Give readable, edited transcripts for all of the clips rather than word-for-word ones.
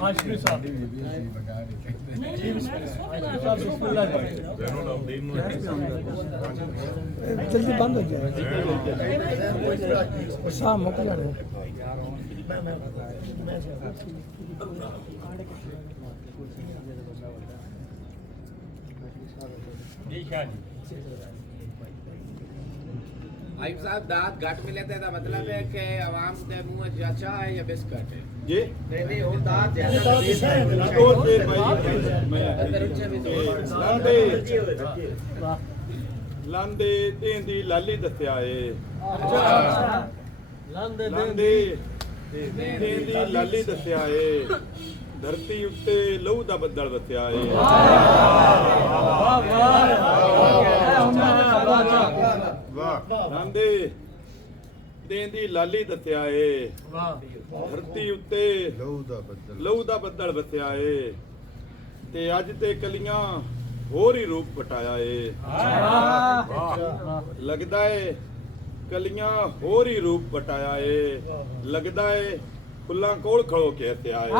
हाशमी साहब जल्दी बंद हो जाए शाम मुक जाने आइब साहब दांत घट मिले थे दा मतलब है कि आवाम दे मुंह च चाह है या बिस्किट है जी नहीं हुन दांत ज्यादा तो दे भाई अंदर ऊंचे भी तो ਲਾਂਦੇ ਦੇਂਦੀ ਲਾਲੀ ਦੱਸਿਆ ਏ लांदे ਲਾਂਦੇ ਦੇਂਦੀ ਲਾਲੀ ਦੱਸਿਆ ਏ ਧਰਤੀ ਉੱਤੇ ਲਹੂ ਦਾ ਬੱਦਲ ਵਸਿਆ ਏ ਲਾਂਦੇ ਦੇਂਦੀ ਲਾਲੀ ਦੱਸਿਆ ਏ ਧਰਤੀ ਉੱਤੇ ਲਹੂ ਦਾ ਬੱਦਲ ਵਸਿਆ ਏ ਤੇ ਅੱਜ ਤੇ ਕਲੀਆਂ ਹੋਰ ਹੀ ਰੂਪ ਪਟਾਇਆ ਏ ਲੱਗਦਾ ਏ ਕਲੀਆਂ ਹੋਰ ਹੀ ਰੂਪ ਪਟਾਇਆ ਏ ਲੱਗਦਾ ਏ ਫੁੱਲਾਂ ਕੋਲ ਖੜੋ ਕੇ ਹੱਸਿਆ ਏ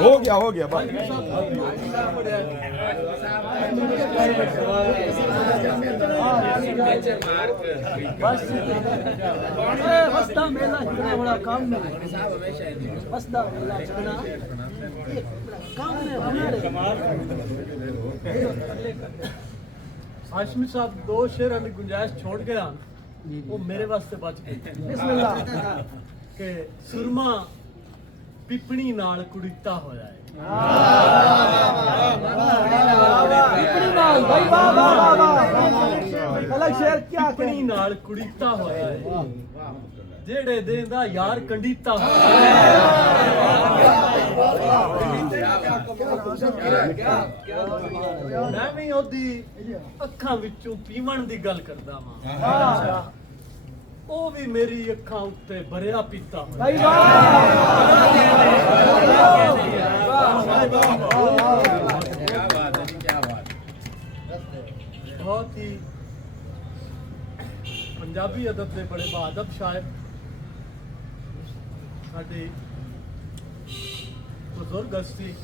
ਹੋ ਗਿਆ ਭਾਈ बसदा मेला इतना बड़ा काम नहीं साहब हमेशा है बसदा मेला इतना काम नहीं हमारे हाशमी साहब दो शेर की गुंजाइश छोड़ गया वो मेरे वास्ते बच गई बिस्मिल्लाह कि सुरमा पिपणी नाल कुड़ीता होया है इतनी बात भाई वाह वाह वाह वाह अलग शेर क्या पिपणी नाल कुड़ीता होया है जेड़े देंदा यार कंडीता होया मैं भी ओदी अखां विचों पीवण दी गल करदा वां ਉਹ ਵੀ ਮੇਰੀ ਅੱਖਾਂ ਉੱਤੇ ਭਰਿਆ ਪੀਤਾ भाई वाह क्या बात है जी क्या बात ਬਹੁਤ ਹੀ ਪੰਜਾਬੀ ਅਦਬ ਦੇ ਬੜੇ ਬਾਅਦਬ ਸ਼ਾਇਰ ਸਾਡੇ ਬਜ਼ੁਰਗ ਹਸਤੀ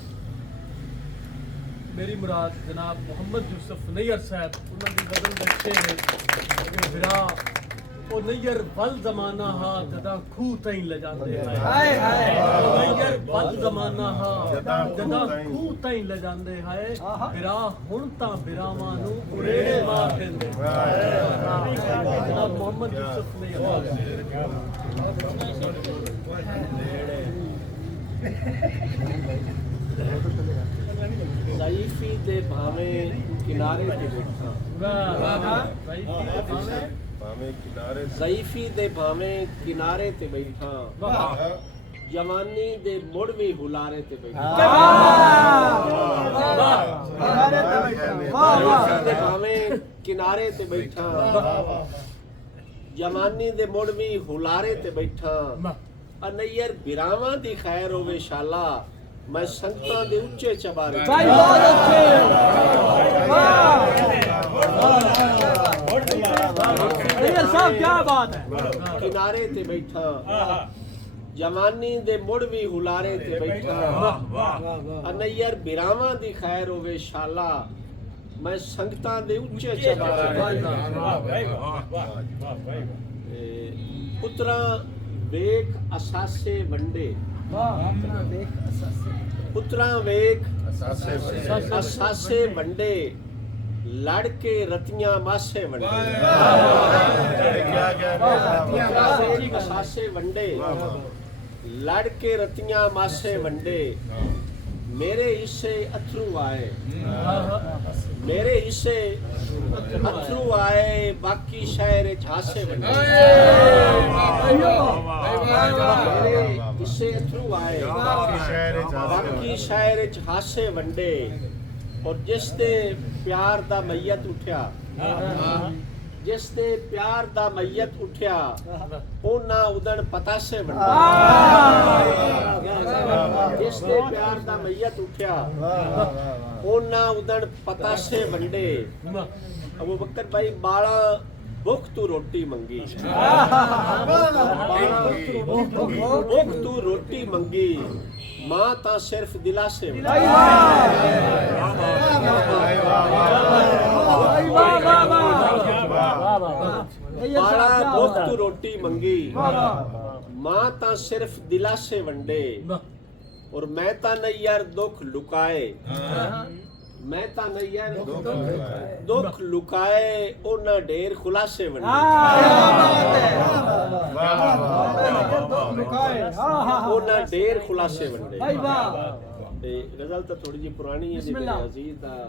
ਮੇਰੀ ਮੁਰਾਦ ਜਨਾਬ ਮੁਹੰਮਦ ਯੂਸਫ ਨਈਅਰ ਸਾਹਿਬ ਉਹਨਾਂ ਦੀ ਗਜ਼ਲ ਦੇ ਸ਼ੇਰ ਕਿ ਵਿਰਾ ਉਹ ਨਈਅਰ ਵੱਲ ਜ਼ਮਾਨਾ ਹਾ ਜਦਾ ਖੂਹ ਤਾਈਂ ਲਜਾਂਦੇ ਹਾਏ ਨਈਅਰ ਵੱਲ ਜ਼ਮਾਨਾ ਹਾ ਜਦਾ ਖੂਹ ਤਾਈਂ ਲਜਾਂਦੇ ਹਾਏ ਵਿਰਾ ਹੁਣ ਤਾਂ ਵਿਰਾਵਾਂ ਨੂੰ ਉਰੇੜੇ ਮਾਰ ਦਿੰਦੇ ਜਨਾਬ ਮੁਹੰਮਦ ਯੂਸਫ ਨਈਅਰ ज़ईफ़ी दे भावे किनारे ते बैठा ज़ईफ़ी दे भावे किनारे ते बैठा जवानी दे मुड़ भी हुलारे ते बैठा ज़ईफ़ी दे भावे किनारे ते बैठा जवानी दे मुड़ भी हुलारे ते बैठा अनैयर बिरावां दी खैर होवे शाला मैं संगतां दे उच्चे चबारे भाई बहुत अच्छे नैयर साहब क्या बात है किनारे ते बैठा जवानी दे मुड़ भी हुलारे ते बैठा अनैयर बिरावां दी खैर होवे शाला मैं संगतां दे उच्चे चबारे पुत्रा वेख असासे वंडे पुत्रा वेख असासे वंडे लड़ के रतियां मासे वंडे असासे वंडे लड़ के रतियां मासे वंडे मेरे हिस्से अथरू आए मेरे हिस्से अथरू आए बाकी शहर झांसे वंडे मेरे हिस्से अथरू आए बाकी शहर झांसे वंडे और जिस दे प्यार दा मैयत उठ्या जिस दे प्यार दा मैयत उठ्या ओना उदण पतासे वंडे जिस दे प्यार दा मैयत उठ्या ओना उदण पतासे वंडे अबू बकर भाई बाला ਭੁੱਖ ਤੂੰ ਰੋਟੀ ਮੰਗੀ ਭੁੱਖ ਤੂੰ ਰੋਟੀ ਮੰਗੀ ਮਾਂ ਤਾਂ ਸਿਰਫ ਦਿਲਾਸੇ ਭਾਈ ਵਾਹ ਵਾਹ ਵਾਹ ਬਾਲਾ ਭੁੱਖ ਤੂੰ ਰੋਟੀ ਮੰਗੀ ਮਾਂ ਤਾਂ ਸਿਰਫ ਦਿਲਾਸੇ ਵੰਡੇ ਔਰ ਮੈਂ ਤਾਂ ਨਹੀਂ ਯਾਰ ਦੁੱਖ ਲੁਕਾਏ ਮੈਂ ਤਾਂ ਨਹੀਂ ਯਾਰ ਦੁੱਖ ਲੁਕਾਏ ਉਹਨਾਂ ਢੇਰ ਖੁਲਾਸੇ ਵੰਡੇ ਉਹਨਾਂ ਢੇਰ ਖੁਲਾਸੇ ਵੰਡੇ ਭਾਈ ਵਾਹ ਤੇ ਗਜ਼ਲ ਤਾਂ ਥੋੜੀ ਜਿਹੀ ਪੁਰਾਣੀ ਹੈ ਜੀ ਬਿਸਮਿਲ੍ਲਾ। ਅਜ਼ੀਜ਼ ਦਾ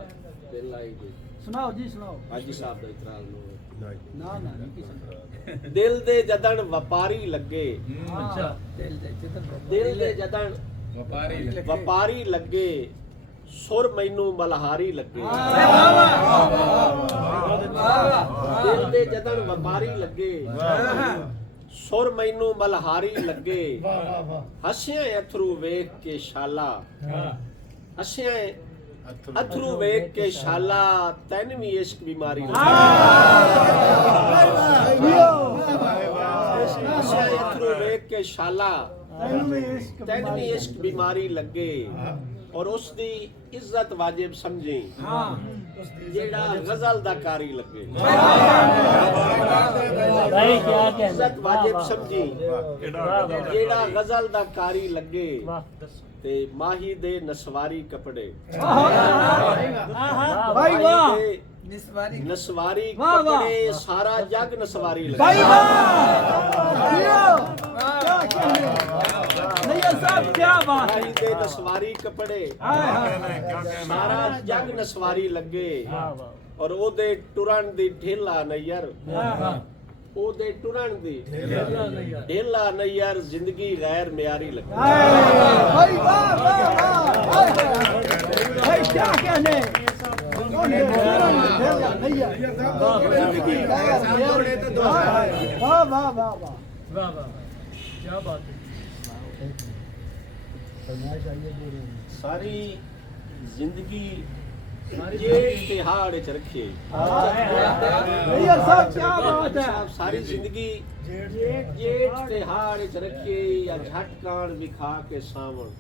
ਦਿਲ ਆਈ ਜੀ ਸੁਣਾਓ ਜੀ ਸੁਣਾਓ ਹਾਜੀ ਸਾਹਿਬ ਦਾ ਇਤਰਾਜ਼ ਨੂੰ ਨਾ ਨਾ ਨਹੀਂ ਕਿਸੇ ਦਿਲ ਦੇ ਜਦਨ ਵਪਾਰੀ ਲੱਗੇ ਅੱਛਾ ਦਿਲ ਦੇ ਜਦਨ ਵਪਾਰੀ ਲੱਗੇ ਸੁਰ ਮੈਨੂੰ ਮਲਹਾਰੀ ਲੱਗੇ ਦਿਲ ਦੇ ਜਦਨ ਵਪਾਰੀ ਲੱਗੇ ਸੁਰ ਮੈਨੂੰ ਮਲਹਾਰੀ ਲੱਗੇ ਹੱਸਿਆ ਅਥਰੂ ਵੇਖ ਕੇ ਸ਼ਾਲਾ ਹੱਸਿਆ ਅਥਰੂ ਵੇਖ ਕੇ ਸ਼ਾਲਾ ਤੈਨੂੰ ਵੀ ਇਸ਼ਕ ਬਿਮਾਰੀ ਲੱਗੇ ਹੱਸਿਆ ਅਥਰੂ ਵੇਖ ਕੇ ਸ਼ਾਲਾ ਤੈਨੂੰ ਵੀ ਇਸ਼ਕ ਬਿਮਾਰੀ ਲੱਗੇ ਔਰ ਉਸ ਦੀ ਇੱਜ਼ਤ ਵਾਜਿਬ ਸਮਝੀ ਜਿਹੜਾ ਗਜ਼ਲ ਦਾ ਕਾਰੀ ਲੱਗੇ ਭਾਈ ਕਿਆ ਕਹਿੰਦੇ ਇੱਜ਼ਤ ਵਾਜਿਬ ਸਮਝੀ ਜਿਹੜਾ ਗਜ਼ਲ ਦਾ ਕਾਰੀ ਲੱਗੇ ਤੇ ਮਾਹੀ ਦੇ ਨਸਵਾਰੀ ਕੱਪੜੇ ਭਾਈ ਵਾਹ ਨਸਵਾਰੀ ਵਾਹ, ਵਾਹ। ਕੱਪੜੇ ਸਾਰਾ ਜੱਗ ਨਸਵਾਰੀ ਲੱਗੇ ਭਾਈ ਨਹੀਂ ਸਾਹਿਬ ਕੀ ਬਾਤ ਹੈ ਮਾਹੀ ਦੇ ਨਸਵਾਰੀ ਕੱਪੜੇ ਸਾਰਾ ਜੱਗ ਨਸਵਾਰੀ ਲੱਗੇ ਔਰ ਉਹਦੇ ਟੁਰਨ ਦੀ ਢੇਲਾ ਨਯਰ ਉਹਦੇ ਟੁਰਨ ਦੀ ਢੇਲਾ ਨਯਰ ਜ਼ਿੰਦਗੀ ਗੈਰ ਮਿਆਰੀ ਲੱਗੇ ਭਾਈ ਵਾਹ ਵਾਹ ਵਾਹ ਭਾਈ ਕੀ ਕਹਨੇ ਵਾਹ ਵਾਹ ਵਾਹ ਵਾਹ वाह वाह क्या बात है ਸਾਰੀ ਜ਼ਿੰਦਗੀ ਜੇਠ ਤਿਹਾੜ ਚ ਰੱਖੇ भैया साहब क्या बात है ਸਾਹਿਬ ਸਾਰੀ ਜ਼ਿੰਦਗੀ ਜੇਠ ਤਿਹਾੜ ਚ ਰੱਖੇ ਜਾਂ ਝਟਕਾਣ ਵਿਖਾ ਕੇ ਸਾਵਣ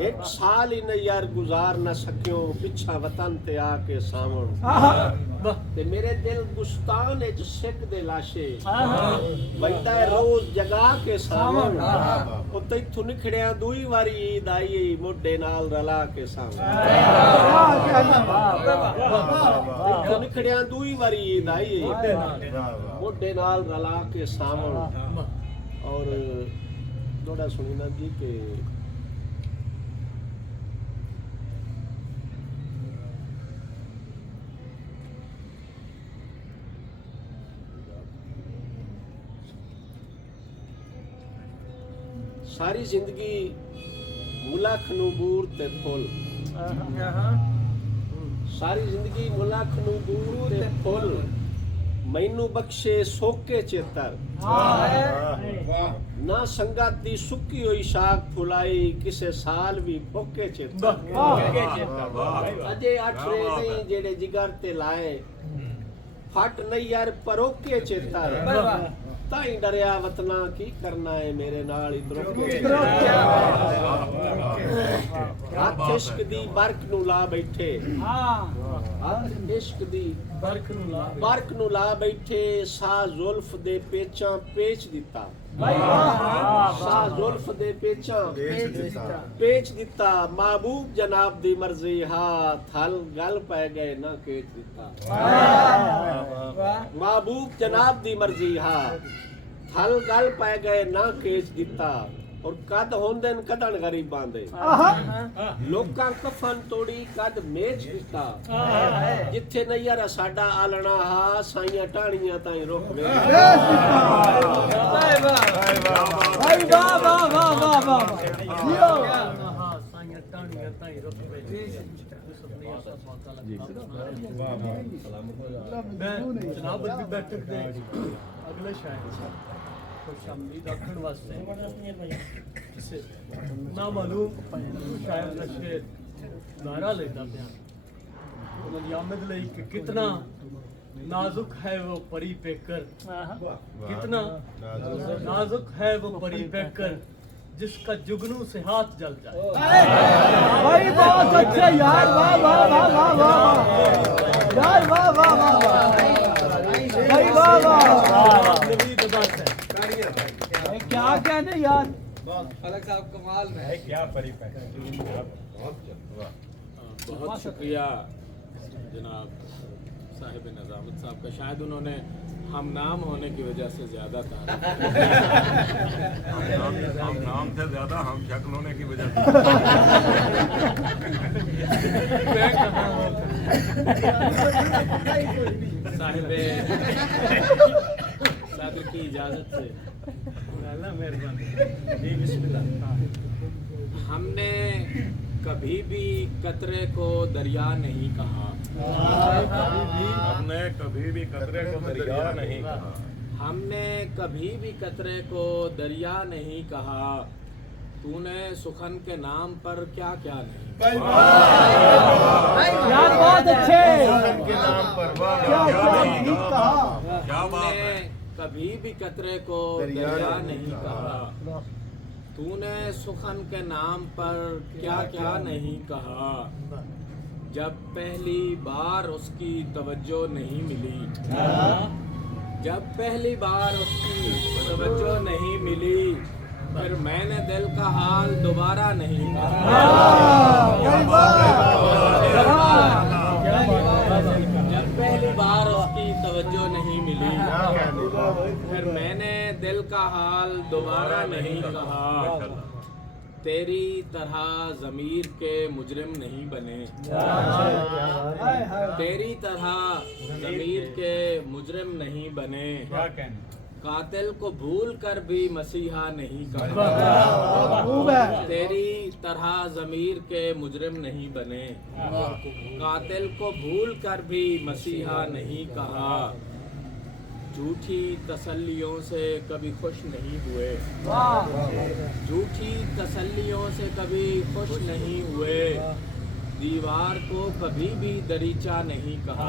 ਇੱਕ ਸਾਲ ਹੀ ਨਹੀਂ ਯਾਰ ਗੁਜ਼ਾਰ ਨਾ ਸਕਿਓ ਪਿੱਛਾ ਵਤਨ ਤੇ ਆ ਕੇ ਸਾਵਣ ਤੇ ਮੇਰੇ ਦਿਲ ਗੁਸਤਾਨ ਵਿੱਚ ਸਿੱਖ ਦੇ ਲਾਸ਼ੇ ਬੈਠਾ ਹੈ ਰੋਜ਼ ਜਗਾ ਕੇ ਸਾਵਣ ਉਹ ਤੈਥੋਂ ਨਿਖੜਿਆ ਦੂਈ ਵਾਰੀ ਈਦ ਆਈ ਮੋਢੇ ਨਾਲ ਰਲਾ ਕੇ ਸਾਵਣ ਤੈਥੋਂ ਨਿਖੜਿਆ ਦੂਈ ਵਾਰੀ ਈਦ ਆਈ ਮੋਢੇ ਨਾਲ ਰਲਾ ਕੇ ਸਾਵਣ ਔਰ ਥੋੜਾ ਸੁਣੀ ਨਾ ਜੀ ਕਿ ਸਾਰੀ ਜ਼ਿੰਦਗੀ ਮੁਲਕ ਨੂੰ ਬੂਰ ਤੇ ਫੁੱਲ ਸਾਰੀ ਜ਼ਿੰਦਗੀ ਮੁਲਕ ਨੂੰ ਬੂਰ ਤੇ ਫੁੱਲ ਮੈਨੂੰ ਬਖਸ਼ੇ ਸੋਕੇ ਚੇਤਰ ਨਾ ਸੰਗਤ ਦੀ ਸੁੱਕੀ ਹੋਈ ਸ਼ਾਖ ਫੁਲਾਈ ਕਿਸੇ ਸਾਲ ਵੀ ਫੋਕੇ ਚੇਤਰ ਅਜੇ ਅਠਰੇ ਨਹੀਂ ਜਿਹੜੇ ਜਿਗਰ ਤੇ ਲਾਏ ਫਟ ਨਹੀਂ ਯਾਰ ਪਰੋਕੇ ਚੇਤਰ ਤਾਈ ਡਰਿਆ ਵਤਨਾ ਕੀ ਕਰਨਾ ਹੈ ਮੇਰੇ ਨਾਲ ਇਧਰੋਂ ਹੱਥ ਇਸ਼ਕ ਦੀ ਬਰਕ ਨੂੰ ਲਾ ਬੈਠੇ ਹੱਥ ਇਸ਼ਕ ਦੀ ਬਰਕ ਨੂੰ ਲਾ ਬੈਠੇ ਸਾ ਜ਼ੁਲਫ ਦੇ ਪੇਚਾਂ ਪੇਚ ਦਿੱਤਾ ਸਾ ਜ਼ੁਲਫ ਦੇ ਪੇਚਾਂ ਪੇਚ ਦਿੱਤਾ महबूब जनाब दी मर्जी हाथ हल गल पै गए ना केच दिता महबूब जनाब दी मर्जी हाथ हल गल पै गए ना केच दिता और कद होंदे न कदन गरीबां दे लोकां कफन तोड़ी कद मेच दिता जिथे नैयर साडा आलना हा साईयां टाणियां ताई रुख वे भाई वाह वाह वाह वाह वाह जियो साईं टाणियां ताई रुक पे मैं जनाब भी बैठक दे अगले शायर खुश आमदीद आखण वास्ते किसे ना मालूम शायर का शेर नारा लेता पिया उन्होंने आमद ਲਈ कि कितना नाजुक है वो परी पे कर, कितना नाजुक है वो परी पे कर, जिसका जुगनू से हाथ जल जाए। भाई बहुत अच्छे यार, वाह वाह वाह वाह वाह यार, वाह वाह वाह वाह भाई, वाह वाह भाई, क्या कहने यार। बहुत शुक्रिया जनाब साहिब नज़ामत साहब का। शायद उन्होंने हम नाम होने की वजह से ज्यादा था। हम नाम से ज्यादा हम शक्ल होने की वजह से। साहिब साबिर की इजाजत से हमने कभी भी कतरे को दरिया नहीं कहा। हमने कभी भी कतरे को दरिया नहीं कहा। हमने कभी भी कतरे को दरिया नहीं कहा। तूने सुखन के नाम पर क्या क्या नहीं यार बहुत अच्छे, के नाम पर क्या क्या ठीक कहा। क्या बात हमने है। कभी भी कतरे को दरिया नहीं कहा। तूने सुखन के नाम पर क्या क्या नहीं कहा। जब पहली बार उसकी तवज्जो नहीं मिली, जब पहली बार उसकी तवज्जो नहीं मिली, फिर मैंने दिल का हाल दोबारा नहीं कहा। जब पहली बार उसकी तवज्जो नहीं मिली, फिर मैंने दिल का हाल दोबारा नहीं कहा। तेरी तरह ज़मीर के मुजरिम नहीं बने, तेरी तरह ज़मीर के मुजरिम नहीं बने। कातिल को भूल कर भी मसीहा नहीं कहा। तेरी तरह ज़मीर के मुजरिम नहीं बने, कातिल को भूल कर भी मसीहा नहीं कहा। झूठी तसल्लियों से कभी खुश नहीं हुए, झूठी तसल्लियों से कभी खुश नहीं हुए। दीवार को कभी भी दरीचा नहीं कहा।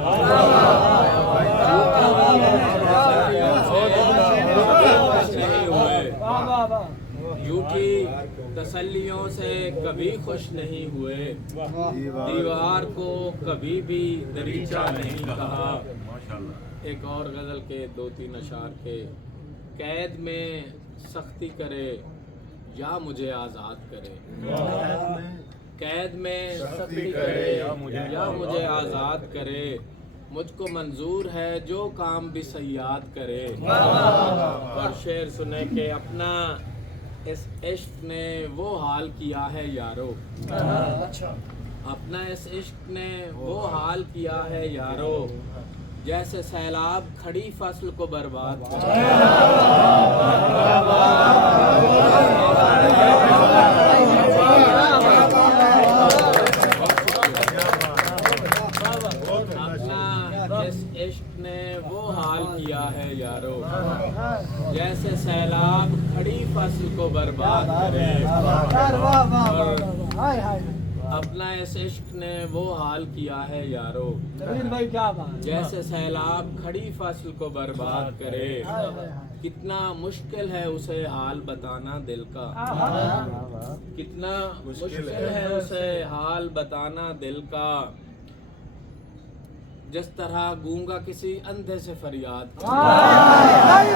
झूठी तसल्लियों से कभी खुश नहीं हुए। दीवार को कभी भी दरीचा नहीं कहा। माशाल्लाह। एक और गजल के 2-3 अशार के। कैद में सख्ती करे या मुझे आज़ाद करे, कैद में सख्ती करे या मुझे आज़ाद करे। मुझको मंजूर है जो काम भी सयाद करे। और शेर सुने के अपना इस इश्क ने वो हाल किया है यारो, अपना इस इश्क ने वो हाल किया है यारो। जैसे सैलाब खड़ी फसल को बर्बाद अपना इस इश्क ने वो हाल किया है यारो। जैसे सैलाब खड़ी फसल को बर्बाद करे। अपना इस इश्क ने वो हाल किया है यारो। भाई क्या बात। जैसे सैलाब खड़ी फसल को बर्बाद करे। कितना मुश्किल है उसे हाल बताना दिल का, कितना मुश्किल है उसे हाल बताना दिल का। जिस तरह गूंगा किसी अंधे से फरियाद हाल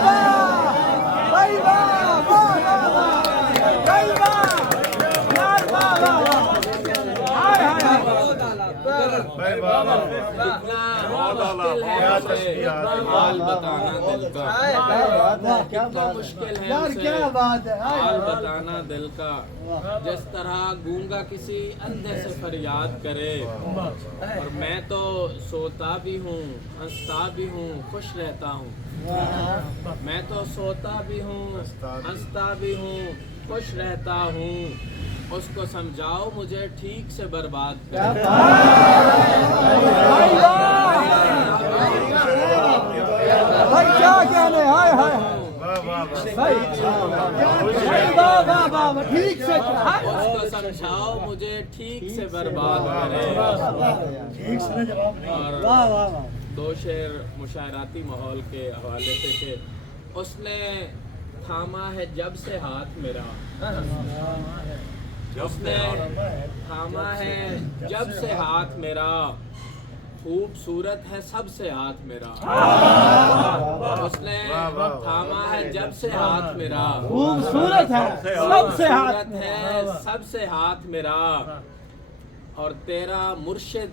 बताना दिल का। कितना मुश्किल है उसे हाल बताना दिल का। जिस तरह गूंगा किसी अंधे से फरियाद करे। और मैं तो सोता भी हूँ, हंसता भी हूँ, खुश रहता हूँ। मैं तो सोता भी हूँ, हंसता भी हूँ, खुश रहता हूँ। उसको समझाओ मुझे ठीक से बर्बाद कर। भाई क्या कहने, हाय हाय भाई, ठीक से उसको समझाओ मुझे ठीक से बर्बाद करे। और दो शेर मुशायराती माहौल के हवाले से कि उसने थामा है जब से हाथ मेरा, उसने थामा है जब से हाथ मेरा, खूबसूरत है सबसे हाथ मेरा, उसने थामा है जब से हाथ मेरा, खूबसूरत है सबसे हाथ खूबसूरत है सबसे हाथ मेरा, और तेरा मुर्शिद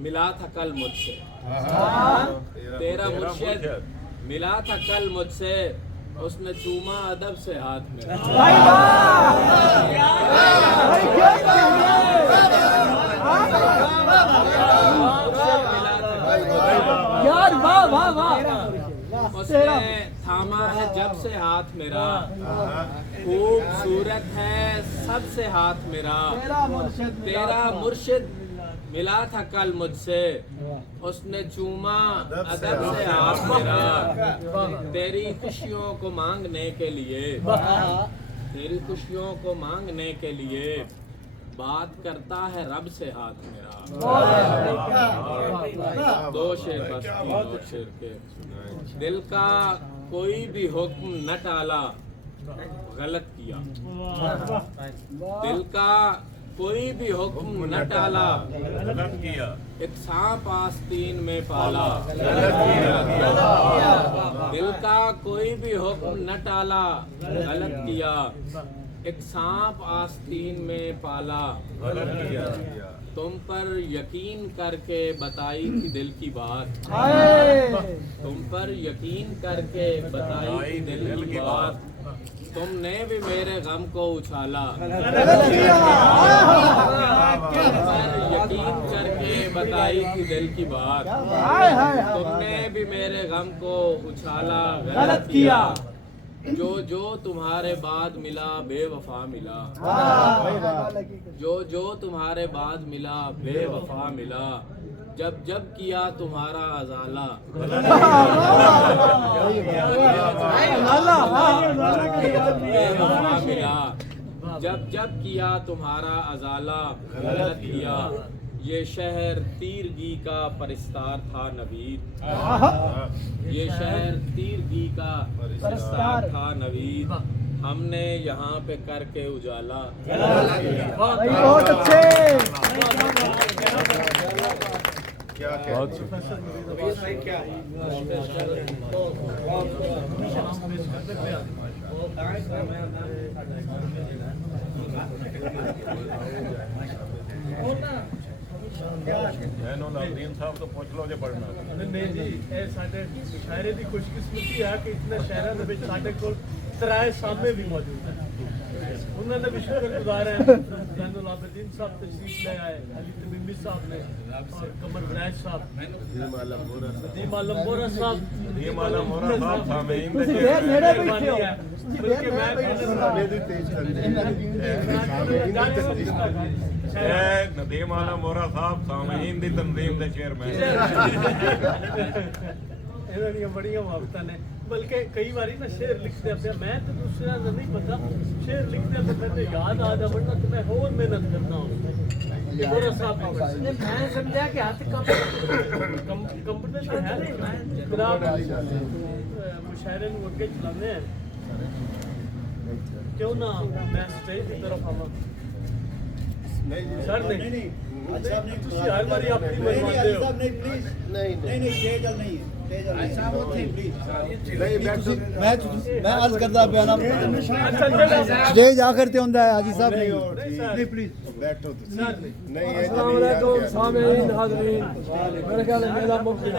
मिला था कल मुझसे, तेरा मुर्शिद मिला था कल मुझसे, उसने चूमा अदब से हाथ मेरा। भाई यार वाह वाह वाह उसने थामा है जब से हाथ मेरा, खूबसूरत है सबसे हाथ मेरा, तेरा मुर्शिद मिला था कल मुझसे, उसने चूमा अदब से हाथ मेरा, तेरी खुशियों को मांगने के लिए, तेरी खुशियों को मांगने के लिए बात करता है रब से हाथ मेरा। दो शेर बस, दो शेर के। दिल का कोई भी हुक्म न टाला, गलत किया, दिल का कोई भी हुक्म न टाला, गलत किया, एक सांप आस्तीन में पाला, दिल का कोई भी हुक्म न टाला, गलत किया, एक सांप आस्तीन में पाला, गलत किया, तुम पर यकीन करके बताई थी दिल की बात, तुम पर यकीन करके बताई थी दिल की बात, तुमने भी मेरे गम को उछाला, तुम पर यकीन करके बताई थी दिल की बात, तुमने भी मेरे गम को उछाला, गलत किया, जो जो तुम्हारे बाद मिला बेवफा मिला, जो जो तुम्हारे बाद मिला बेवफा मिला, जब जब किया तुम्हारा अजाला, बेवफा मिला, जब जब किया तुम्हारा अजाला, गलत किया, ये शहर तीरगी का परिस्तार था नवीद, ये शहर तीरगी का परिस्तार था नवीद, हमने यहाँ पे करके उजाला। बहुत अच्छे क्या नदीम साहब तो पूछ लो जे पढ़ना नहीं जी, ਇਹ ਸਾਡੇ ਸ਼ਾਇਰੇ ਦੀ ਖੁਸ਼ਕਿਸਮਤੀ ਹੈ ਕਿ ਇਤਨੇ ਸ਼ਹਿਰਾਂ ਦੇ ਵਿੱਚ ਸਾਡੇ ਕੋਲ ਤਰਾਏ ਸਾਹਮਣੇ ਵੀ ਮੌਜੂਦ ਹੈ। ਉਹਨਾਂ ਦਾ ਵੀ ਸ਼ੁਕਰਗੁਜ਼ਾਰ ਹੈ। ਜ਼ੈनुल आबिदीन साहब तशरीफ ले आए, अली तमीमी साहब ने, और कमर वैद साहब, नदीम आलम बोरा साहब, सामीन नेड़े बैठे हो बल्कि मैं नदीम आलम वोरा साहब सामीन दी तंजीम दे चेयरमैन ਇਹਨਾਂ ਦੀਆਂ ਬੜੀਆਂ ਮੁਹੱਬਤਾਂ ਨੇ। ਬਲਕਿ ਕਈ ਵਾਰੀ ਨਾ ਸ਼ੇਰ ਲਿਖਦੇ ਪਿਆ ਮੈਂ ਤੇ ਦੂਸਰਿਆਂ ਦਾ ਨਹੀਂ ਪਤਾ, ਸ਼ੇਰ ਲਿਖਦੇ ਤੇ ਮੈਨੂੰ ਯਾਦ ਆ ਜਾਵੜਨਾ ਤੇ ਮੈਂ ਹੋਰ ਮਿਹਨਤ ਕਰਨਾ ਹੁੰਦਾ। ਇਹ ਬੋਰਾ ਸਾਹਿਬ ਨੇ ਮੈਂ ਸਮਝਿਆ ਕਿ ਹੱਥ ਕੰਪਨੀ ਤੇ ਹੈ ਨਹੀਂ, ਜਨਾਬ ਮੁਸ਼ਾਇਰੇ ਨੂੰ ਅੱਗੇ ਚਲਾਉਂਦੇ ਆ, क्यों ना मैं स्टेज की तरफ आवा। सर नहीं ਤੁਸੀਂ ਹਰ ਵਾਰੀ ਆਪਣੀ ਮਨਵਾਉਂਦੇ ਹੋ। मैं अर्ज करता पिया ना स्टेज आखिर ते हुंदा है हाजी साहब नहीं प्लीज बैठो नहीं अस्सलाम वालेकुम सामीन हाज़रीन, मेरे ख्याल है मेरा मुमकिन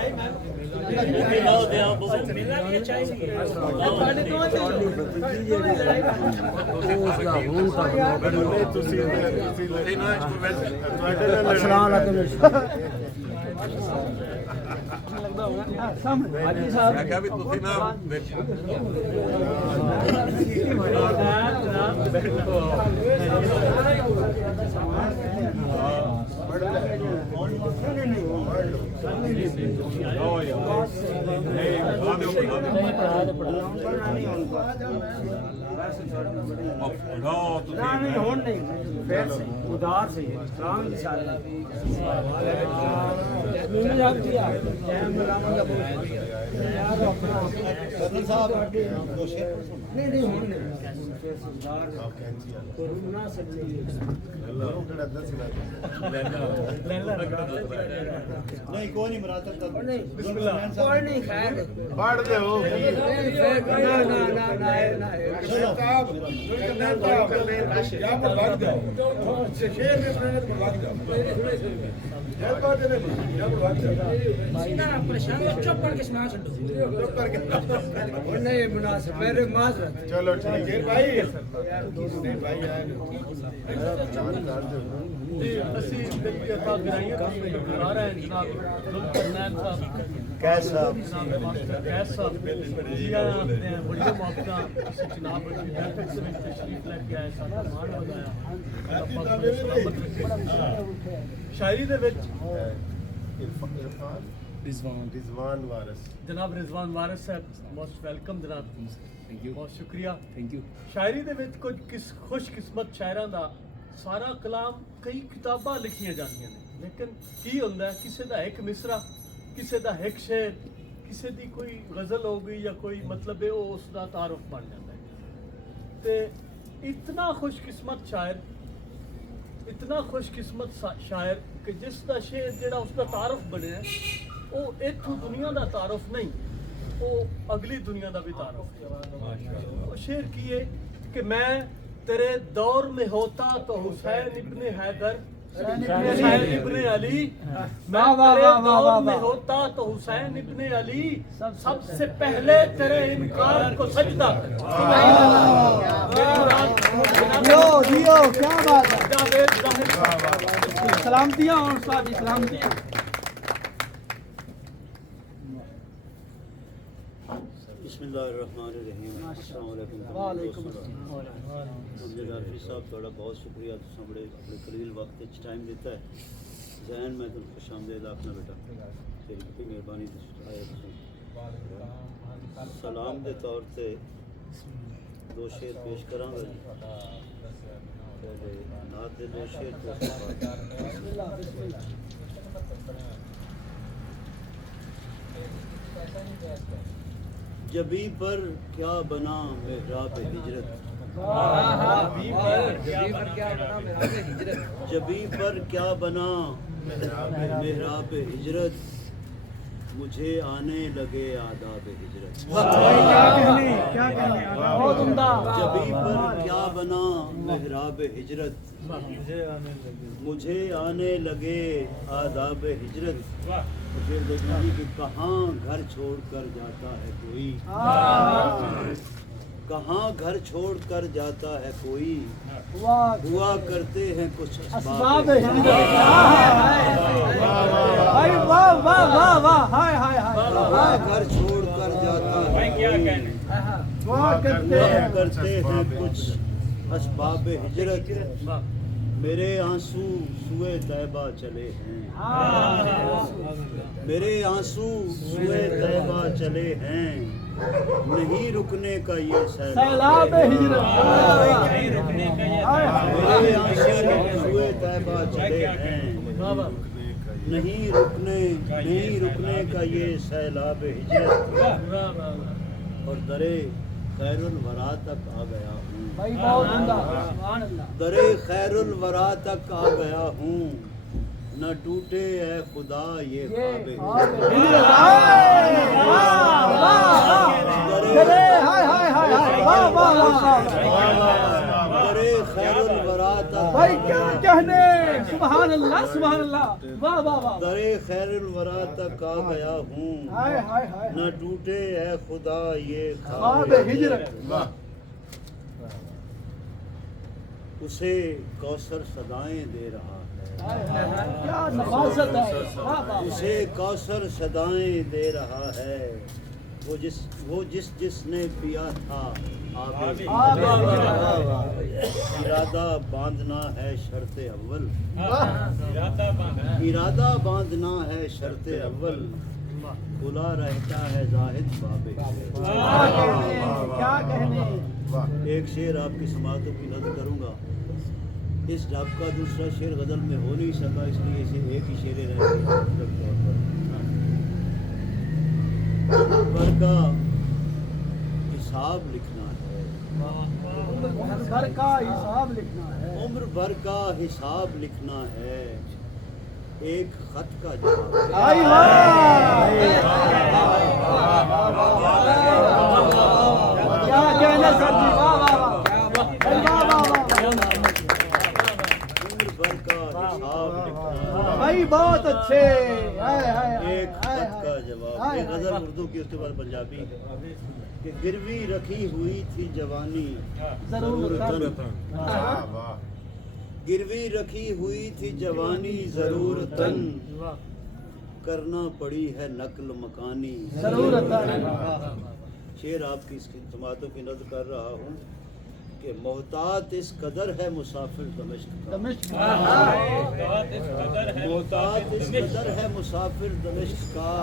हाजी साहब मैं क्या भी तुसी ना نہیں ہون نہیں پھر سے ادار سے سلام جی سارے میں جا دیا جے ملامہ کا بہت یار اپنا صدر صاحب نہیں نہیں ہون نہیں پھر سے ادار تو مناسب نہیں نہیں کوئی نہیں مراتب تک نہیں بسم اللہ کوئی نہیں خیر پڑھ دے ہو چلو ٹھیک ہے شاعری دے وچ رضوان وارث جناب رضوان وارث صاحب موسٹ ویلکم جناب بہت شکریہ تھینک یو شاعری دے وچ کچھ خوش قسمت شاعراں دا سارا کلام کئی کتاباں لکھیاں جاندیاں نے لیکن کی ہوندا ہے کسے دا ایک مصرع کسے دا ایک شعر کسے دی کوئی غزل ہو گئی یا کوئی مطلب ہے وہ اس دا تعارف بن جاتا ہے تے اتنا خوش قسمت شاعر کہ جس دا شعر جڑا اس دا تعارف بنے ہے وہ ایتھوں دنیا دا تعارف نہیں وہ اگلی دنیا دا بھی تعارف ہے وہ شعر کی ہے کہ میں تیرے دور میں ہوتا تو حسین ابن حیدر حسین ابن علی میں تیرے دور میں ہوتا تو حسین ابن علی سب سے پہلے تیرے انکار کو سجدہ دیو کیا بات ہے سلامتیاں اور استاد جی سلامتیاں بسم اللہ الرحمن الرحیم السلام علیکم وعلیکم السلام جعفری صاحب تھوڑا بہت شکریہ تساں بڑے اپنے قلیل وقت وچ ٹائم دیتا ہے ذہن میں تم خوش آمدید آخنا بیٹا تیری بڑی مہربانی آئے سلام دے طور تے دو شعر پیش کراں گا نعت دے دو شعر جبی پر کیا بنا محراب ہجرت جبی پر کیا بنا محراب ہجرت مجھے آنے لگے آداب ہجرت جبی پر کیا بنا محراب ہجرت مجھے آنے لگے آداب ہجرت پھر دیکھنا کہ کہاں گھر چھوڑ کر جاتا ہے کوئی کہاں گھر چھوڑ کر جاتا ہے کوئی ہوا کرتے ہیں کچھ اسباب کہاں گھر چھوڑ کر جاتا ہے ہوا کرتے ہیں کچھ اسباب ہجرت میرے آنسو سوئے طیبہ چلے ہیں میرے آنسو سوئے طیبہ چلے ہیں نہیں رکنے کا یہ سیلاب ہجرت میرے آنسو سوئے طیبہ چلے ہیں نہیں رکنے کا یہ سیلاب ہجرت اور درے خیر الورا تک آ گیا ہوں درے خیر الورا تک آ گیا ہوں نہ ٹوٹے اے خدا یہ خواب درے خیر الورا تک سبحان اللہ سبحان اللہ درے خیر الورا تک آ گیا ہوں نہ ٹوٹے اے خدا یہ خواب ہجرت اسے کوثر صدائیں دے رہا ہے اسے کوثر صدائیں دے رہا ہے وہ جس نے پیا تھا ارادہ باندھنا ہے شرط اول ارادہ باندھنا ہے شرط اول खुला रहता है जाहिद बाबे। क्या कहने एक शेर आपकी समातों की नज़र करूँगा। इस ढब का दूसरा शेर गज़ल में हो नहीं सका, इसलिए इसे एक ही शेर रह गया पर का हिसाब लिखना है, घर का हिसाब लिखना है, उम्र भर का हिसाब लिखना है, एक खत का जवाब। आई क्या कहने सर जी, वाह वाह वाह उम्र भर का हिसाब लिखना है, भाई बहुत अच्छे। एक खत का जवाब। ये गजल उर्दू की, उसके बाद पंजाबी। कि गिरवी रखी हुई थी जवानी ज़रूरतन, गिरवी रखी हुई थी जवानी ज़रूरतन, करना पड़ी है नकल मकानी ज़रूरतन। शेर आपकी समातों की नज़र कर रहा हूँ कि मोहतात इस कदर है मुसाफिर दमिश्क का, मोहतात इस कदर है मुसाफिर दमिश्क का,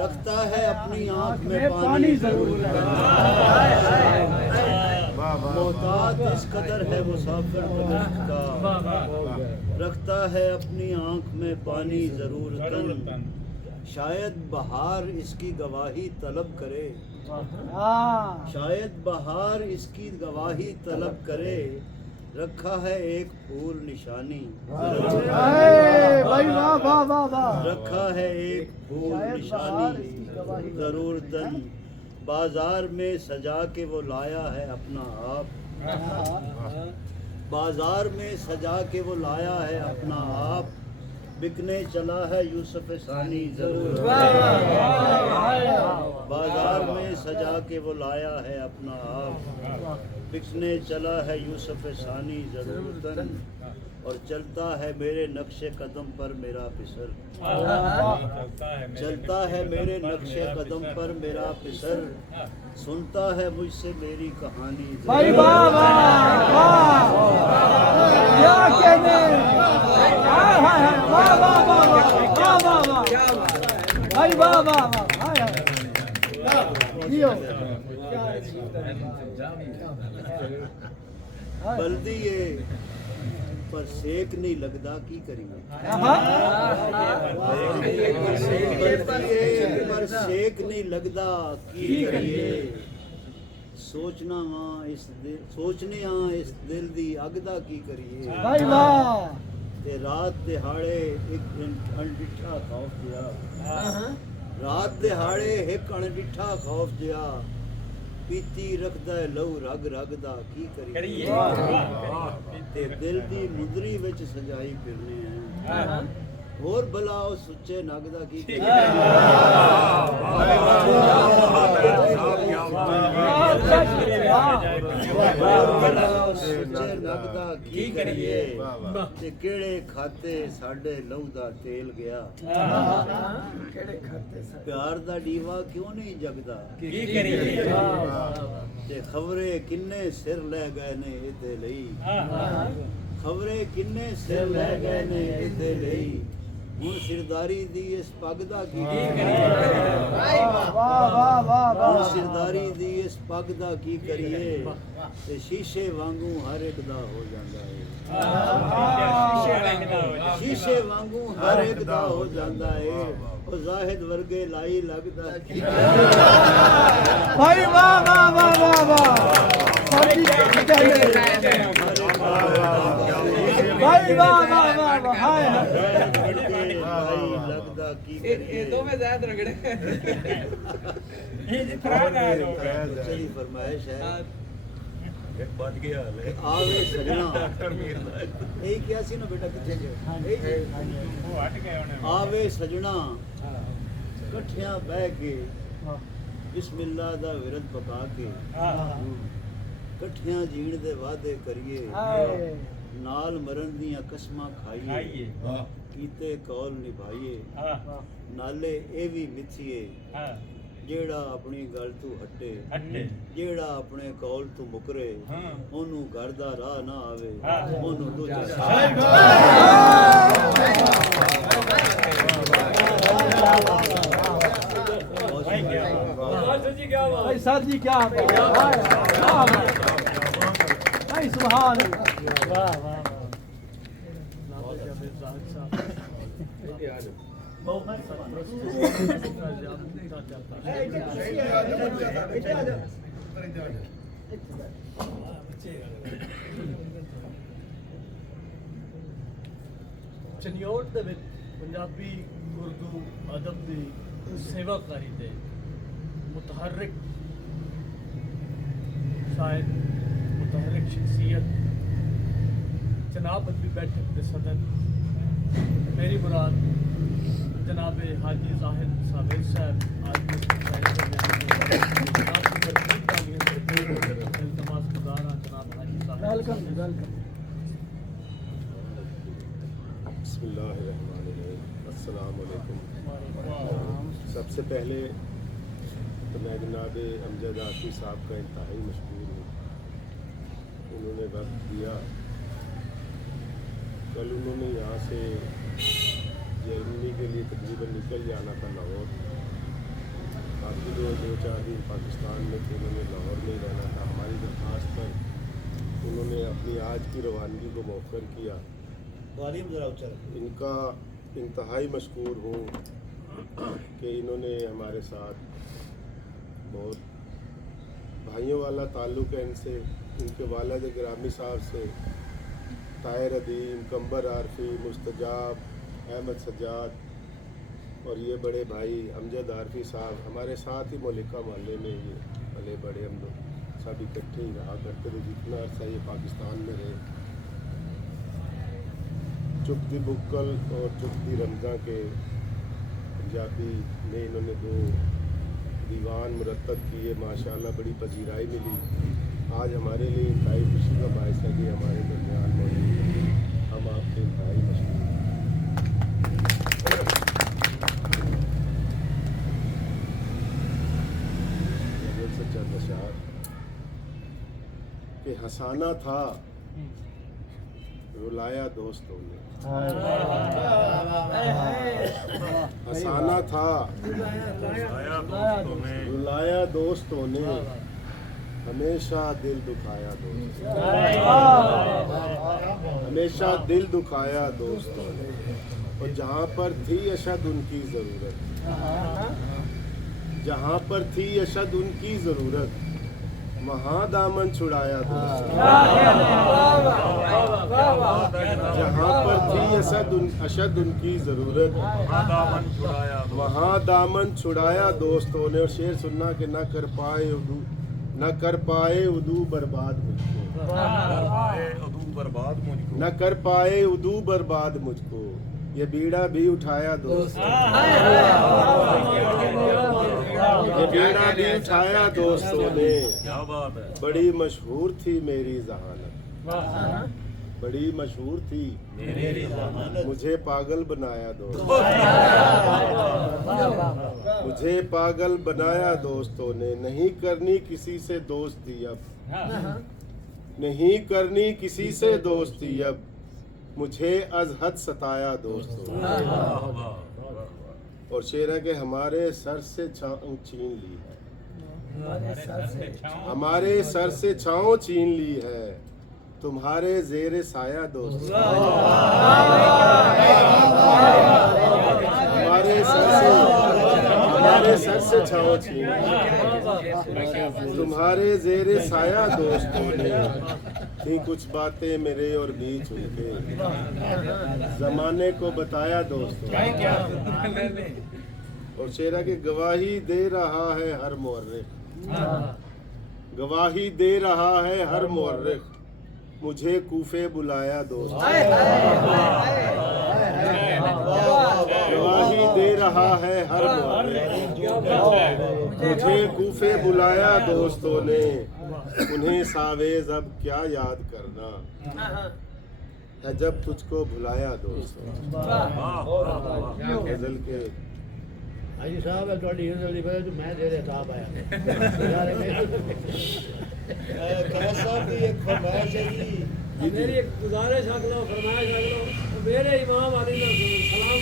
रखता है अपनी आंख में पानी ज़रूर। मोहतात इस कदर है मुसाफिर दमिश्क का, रखता है अपनी आंख में पानी ज़रूर। शायद बहार इसकी गवाही तलब करे, शायद बहार इसकी गवाही तलब करे, रखा है एक फूल निशानी, रखा है एक फूल निशानी ज़रूरतन, बाजार में सजा के वो लाया है अपना आप, बाजार में सजा के वो लाया है अपना आप, बिकने चला है यूसुफ सानी ज़रूर। बाजार में सजा के वो लाया है अपना आप, बिकने चला है यूसुफ सानी ज़रूरतन, और चलता है मेरे नक्शे कदम पर मेरा पिसर, चलता है मेरे नक्शे कदम पर मेरा पिसर, सुनता है मुझसे मेरी कहानी। भाई वाह वाह क्या कहने, वाह वाह वाह वाह भाई वाह वाह वाह। बल्दिए पर सेक नहीं लगता की करिए, बल्दिए पर सेक नहीं लगता की करिए, सोचने इस दिल दी अगदा की करिए, भाई वाह ते रात दिहाड़े एक अणडिठा खौफ दिया, रात दिहाड़े एक अणडिठा खौफ दिया, पीती रखदा है लहू रग रग दा की करिए, ते दिल दी मुंदरी विच सजाई फिरने हैं, होर बलाओ सुच्चे नग दा की करिए, सुच्चे नग दा की करिए, ते केड़े खाते साडे लहू दा तेल गया, प्यार दा डीवा क्यों नहीं जगदा की करिए, ते खबरे किन्ने सिर ले गए ने इदे लई, खबरे किन्ने सिर ले गए ने इदे लई, हुण सिरदारी दी इस पग दा की करिए, हुण सिरदारी दी इस पग दा की करिए, ते शीशे वांगू हर एक दा हो जांदा है, शीशे वांगू हर एक दा हो जांदा है, ओ जाहिद वर्गे लाई लगदा की भाई वाह वाह वाह वाह वाह भाई वाह वाह वाह हाय लगदा की ये दो में ज्यादा रगड़े चली फरमाइश है बच गया आवे सजना यही क्या सी ना बेटा किथे जो आवे सजना कठियां बह के बिस्मिल्लाह दा विरद पका के कठियां जीण दे वादे करिए नाल मरण दियां कसमां खाइए कीते कौल निभाइए नाले ए भी मिथिए जेड़ा अपनी गल तू हटे जेड़ा अपने कौल तू मुकरे ओनू घर दा राह ना आवे ओनू दूजा بھائی سر جی کیا بات بھائی سبحان اللہ واہ واہ چنیوٹ دے وچ پنجابی اردو ادب دی سیوا کاری دے متحرک شاعر متحرک شخصیت جناب ادبی بیٹھک دے صدر میری مراد جناب حاجی ظاہر صابر صاحب آج التماس گزار ہیں جناب حاجی صاحب بسم اللہ الرحمن الرحیم السلام علیکم سب سے پہلے تو میں جناب امجد عاطفی صاحب کا انتہائی مشکور ہوں انہوں نے وقت دیا کل انہوں نے یہاں سے جرمنی کے لیے تقریباً نکل جانا تھا لاہور باقی جو 2-4 دن پاکستان میں تھے انہوں نے لاہور میں ہی رہنا تھا ہماری درخواست پر انہوں نے اپنی آج کی روانگی کو مؤخر کیا ان کا انتہائی مشکور ہوں کہ انہوں نے ہمارے ساتھ بہت بھائیوں والا تعلق ہے ان سے ان کے والد گرامی صاحب سے طاہر ادیم قمبر عارفی مستجاب احمد سجاد اور یہ بڑے بھائی امجد عارفی صاحب ہمارے ساتھ ہی ملکہ محلے میں یہ بڑے بڑے ہم لوگ سب اکٹھے ہی رہا کرتے تھے جتنا عرصہ یہ پاکستان میں رہے چپتی بکل اور چپتی رمضان کے پنجابی میں انہوں نے 2 دیوان مرتب کیے ماشاءاللہ بڑی پذیرائی ملی آج ہمارے لیے انتہائی خوشی کا باعث ہے کہ ہمارے درمیان موجود ہیں ہم آپ کے انتہائی مشکور ہیں سچا نشار کہ ہنسانا تھا رلایا دوستوں نے ہنسانا تھا رلایا دوستوں نے ہمیشہ دل دکھایا دوستوں ہمیشہ دل دکھایا دوستوں نے اور جہاں پر تھی اشد ان کی ضرورت جہاں پر تھی اشد ان کی ضرورت وہاں دامن چھڑایا دوستوں جہاں پر تھی اشد ان کی ضرورت وہاں دامن چھڑایا دوستوں نے اور شعر سننا کہ نہ کر پائے ادو برباد مجھ کو نہ کر پائے ادو برباد مجھ کو یہ بیڑا بھی اٹھایا دوستوں یہ بیڑا بھی اٹھایا دوستوں نے بڑی مشہور تھی میری ذہانت بڑی مشہور تھی مجھے پاگل بنایا دوستوں مجھے پاگل بنایا دوستوں نے نہیں کرنی کسی سے دوستی اب نہیں کرنی کسی سے دوستی اب مجھے از حد ستایا دوستوں اور شعر ہے کہ ہمارے سر سے چھاؤں چھین لی ہے ہمارے سر سے چھاؤں چھین لی ہے تمہارے زیر سایہ دوستوں ہمارے سر سے چھاؤں چھین لی تمہارے زیر سایہ دوستوں نے تھی کچھ باتیں میرے اور بیچ ان کے زمانے کو بتایا دوستوں اور شعرہ کی گواہی دے رہا ہے ہر مورخ گواہی دے رہا ہے ہر مورخ مجھے کوفے بلایا دوستوں گواہی دے رہا ہے ہر مورخ مجھے کوفے بلایا دوستوں نے انہیں ساویز اب کیا یاد کرنا ہے جب تجھ کو بھلایا دوستوں غزل کے حاجی صاحب ہے تھوڑی جلدی پہلے تو میں دے رہا صاحب آیا صاحب کی ایک فرمائش ہے میری ایک گزارش رکھ لو فرمائش رکھ لو میرے امام علی سلام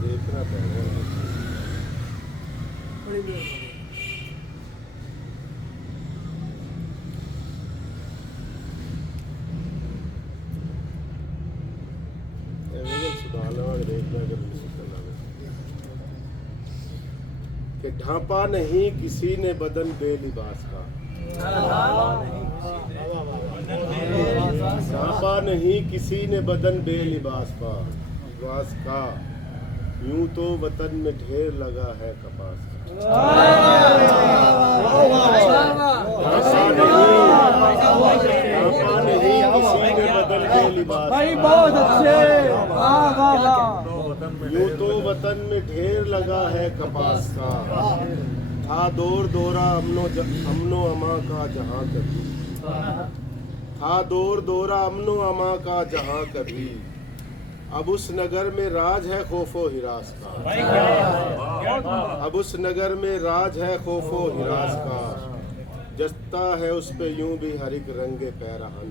دیکھنا پڑے گا بڑی مہربانی کہ ڈھانپا نہیں کسی نے بدن بے لباس کا، ڈھانپا نہیں کسی نے بدن بے لباس کا، یوں تو وطن میں ڈھیر لگا ہے کپاس کا۔ ڈھانپا نہیں کسی نے بدن بے لباس کا، یوں تو وطن میں ڈھیر لگا ہے کپاس کا، تھا دور دورہ امن و اما کا جہاں کبھی، تھا دور دورہ امن و اما کا جہاں کبھی، اب اس نگر میں راج ہے خوف و ہراس کا، اب اس نگر میں راج ہے خوف و ہراس کا، جستا ہے اس پہ یوں بھی ہر ایک رنگ پیرہن،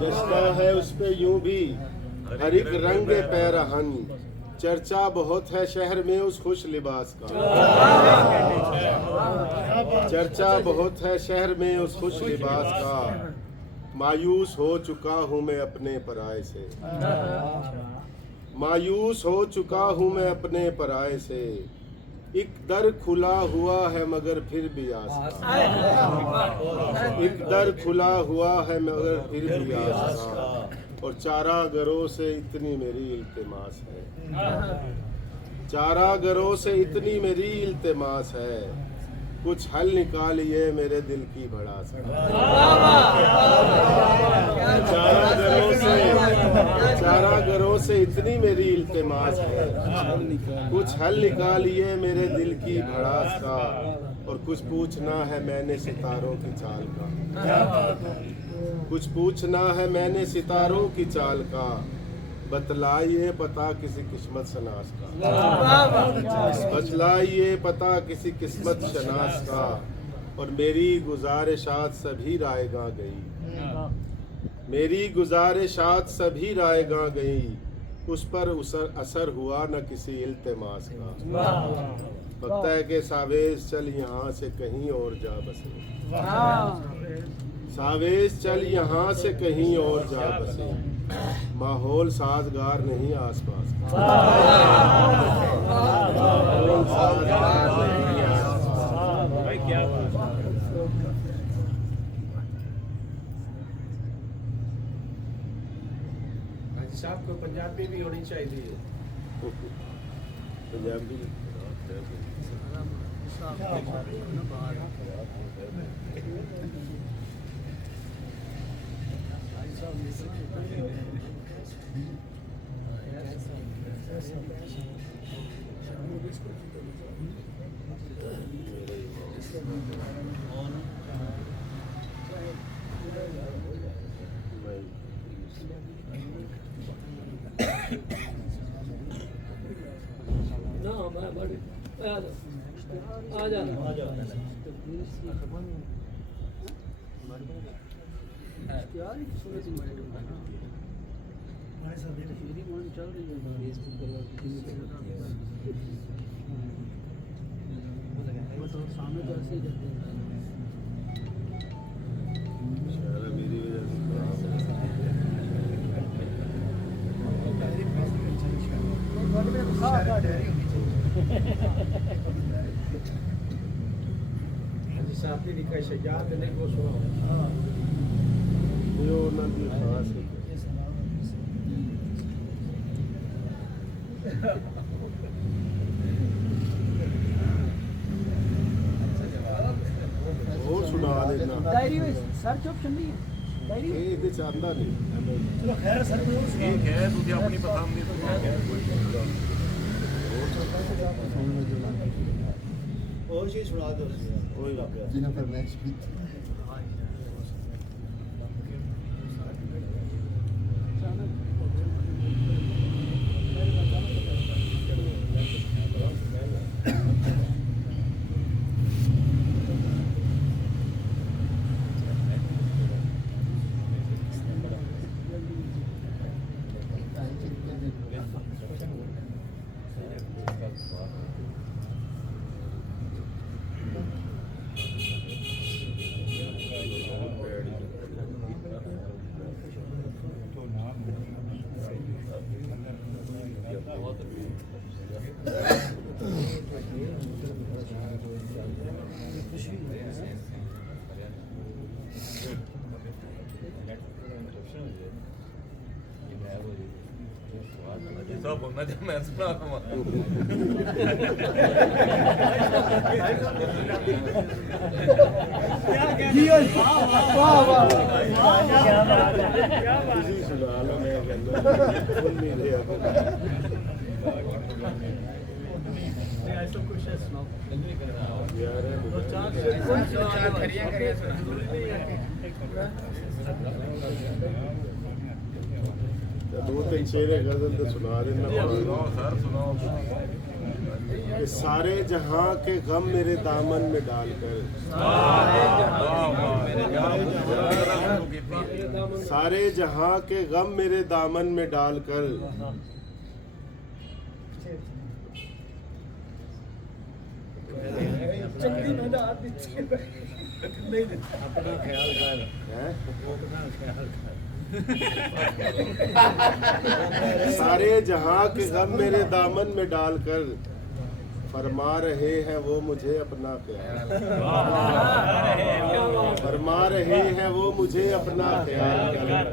جستا ہے اس پہ یوں بھی ہر ایک رنگ پیرہن، چرچا بہت ہے شہر میں اس خوش لباس کا، چرچا بہت ہے شہر میں اس خوش لباس کا، مایوس ہو چکا ہوں میں اپنے پرائے سے، مایوس ہو چکا ہوں میں اپنے پرائے سے، ایک در کھلا ہوا ہے مگر پھر بھی آس کا، ایک در کھلا ہوا ہے مگر پھر بھی آس کا، اور چارہ گروں سے اتنی میری التماس ہے، چارہ گروں سے اتنی میری التماس ہے، کچھ حل نکالیے میرے دل کی بھڑاس کا، چارہ گروں سے اتنی میری التماس ہے، کچھ حل نکالیے میرے دل کی بھڑاس کا، اور کچھ پوچھنا ہے میں نے ستاروں کی چال کا، کچھ پوچھنا ہے میں نے ستاروں کی چال کا، بتلائیے پتا کسی قسمت شناس کا، بتلائیے پتا کسی قسمت شناس کا، اور میری گزارشات سبھی رائے گاں گئی، میری گزارشات سبھی رائے گاں گئی، اس پر اثر ہوا نہ کسی التماس کا، لگتا ہے کہ ساویز چل یہاں سے کہیں اور جا بسے، ساویز چل یہاں سے کہیں اور جا بسے، ماحول سازگار نہیں آس پاس کا، ماحول سازگار نہیں آس پاس کا۔ حاجی صاحب کو پنجابی بھی ہونی چاہیے، پنجابی حاجی صاحب کی لکھا شجاعت نہیں کو سنا، جو انہوں کی خاص ہے اور سنا دینا ڈائری میں سرچ آپشن نہیں ہے، ڈائری یہ چاہتا نہیں، چلو خیر سر ٹھیک ہے تجھے اپنی پسند دی اور چیز سنا دو، کوئی सब होना चाहिए मैं सुना किसी सुना लो मैं फुल नहीं रहे ऐसा कुछ है सुनाओ यार दो चार शेर जरूरी नहीं है दो तीन शेर गजल तो सुना देना सुनाओ सर सुनाओ कि सारे जहां के गम मेरे दामन में डालकर सारे जहां के गम मेरे दामन में डालकर सारे जहां के गम मेरे दामन में डालकर फरमा रहे हैं वो मुझे अपना ख्याल फरमा रहे हैं वो मुझे अपना ख्याल कर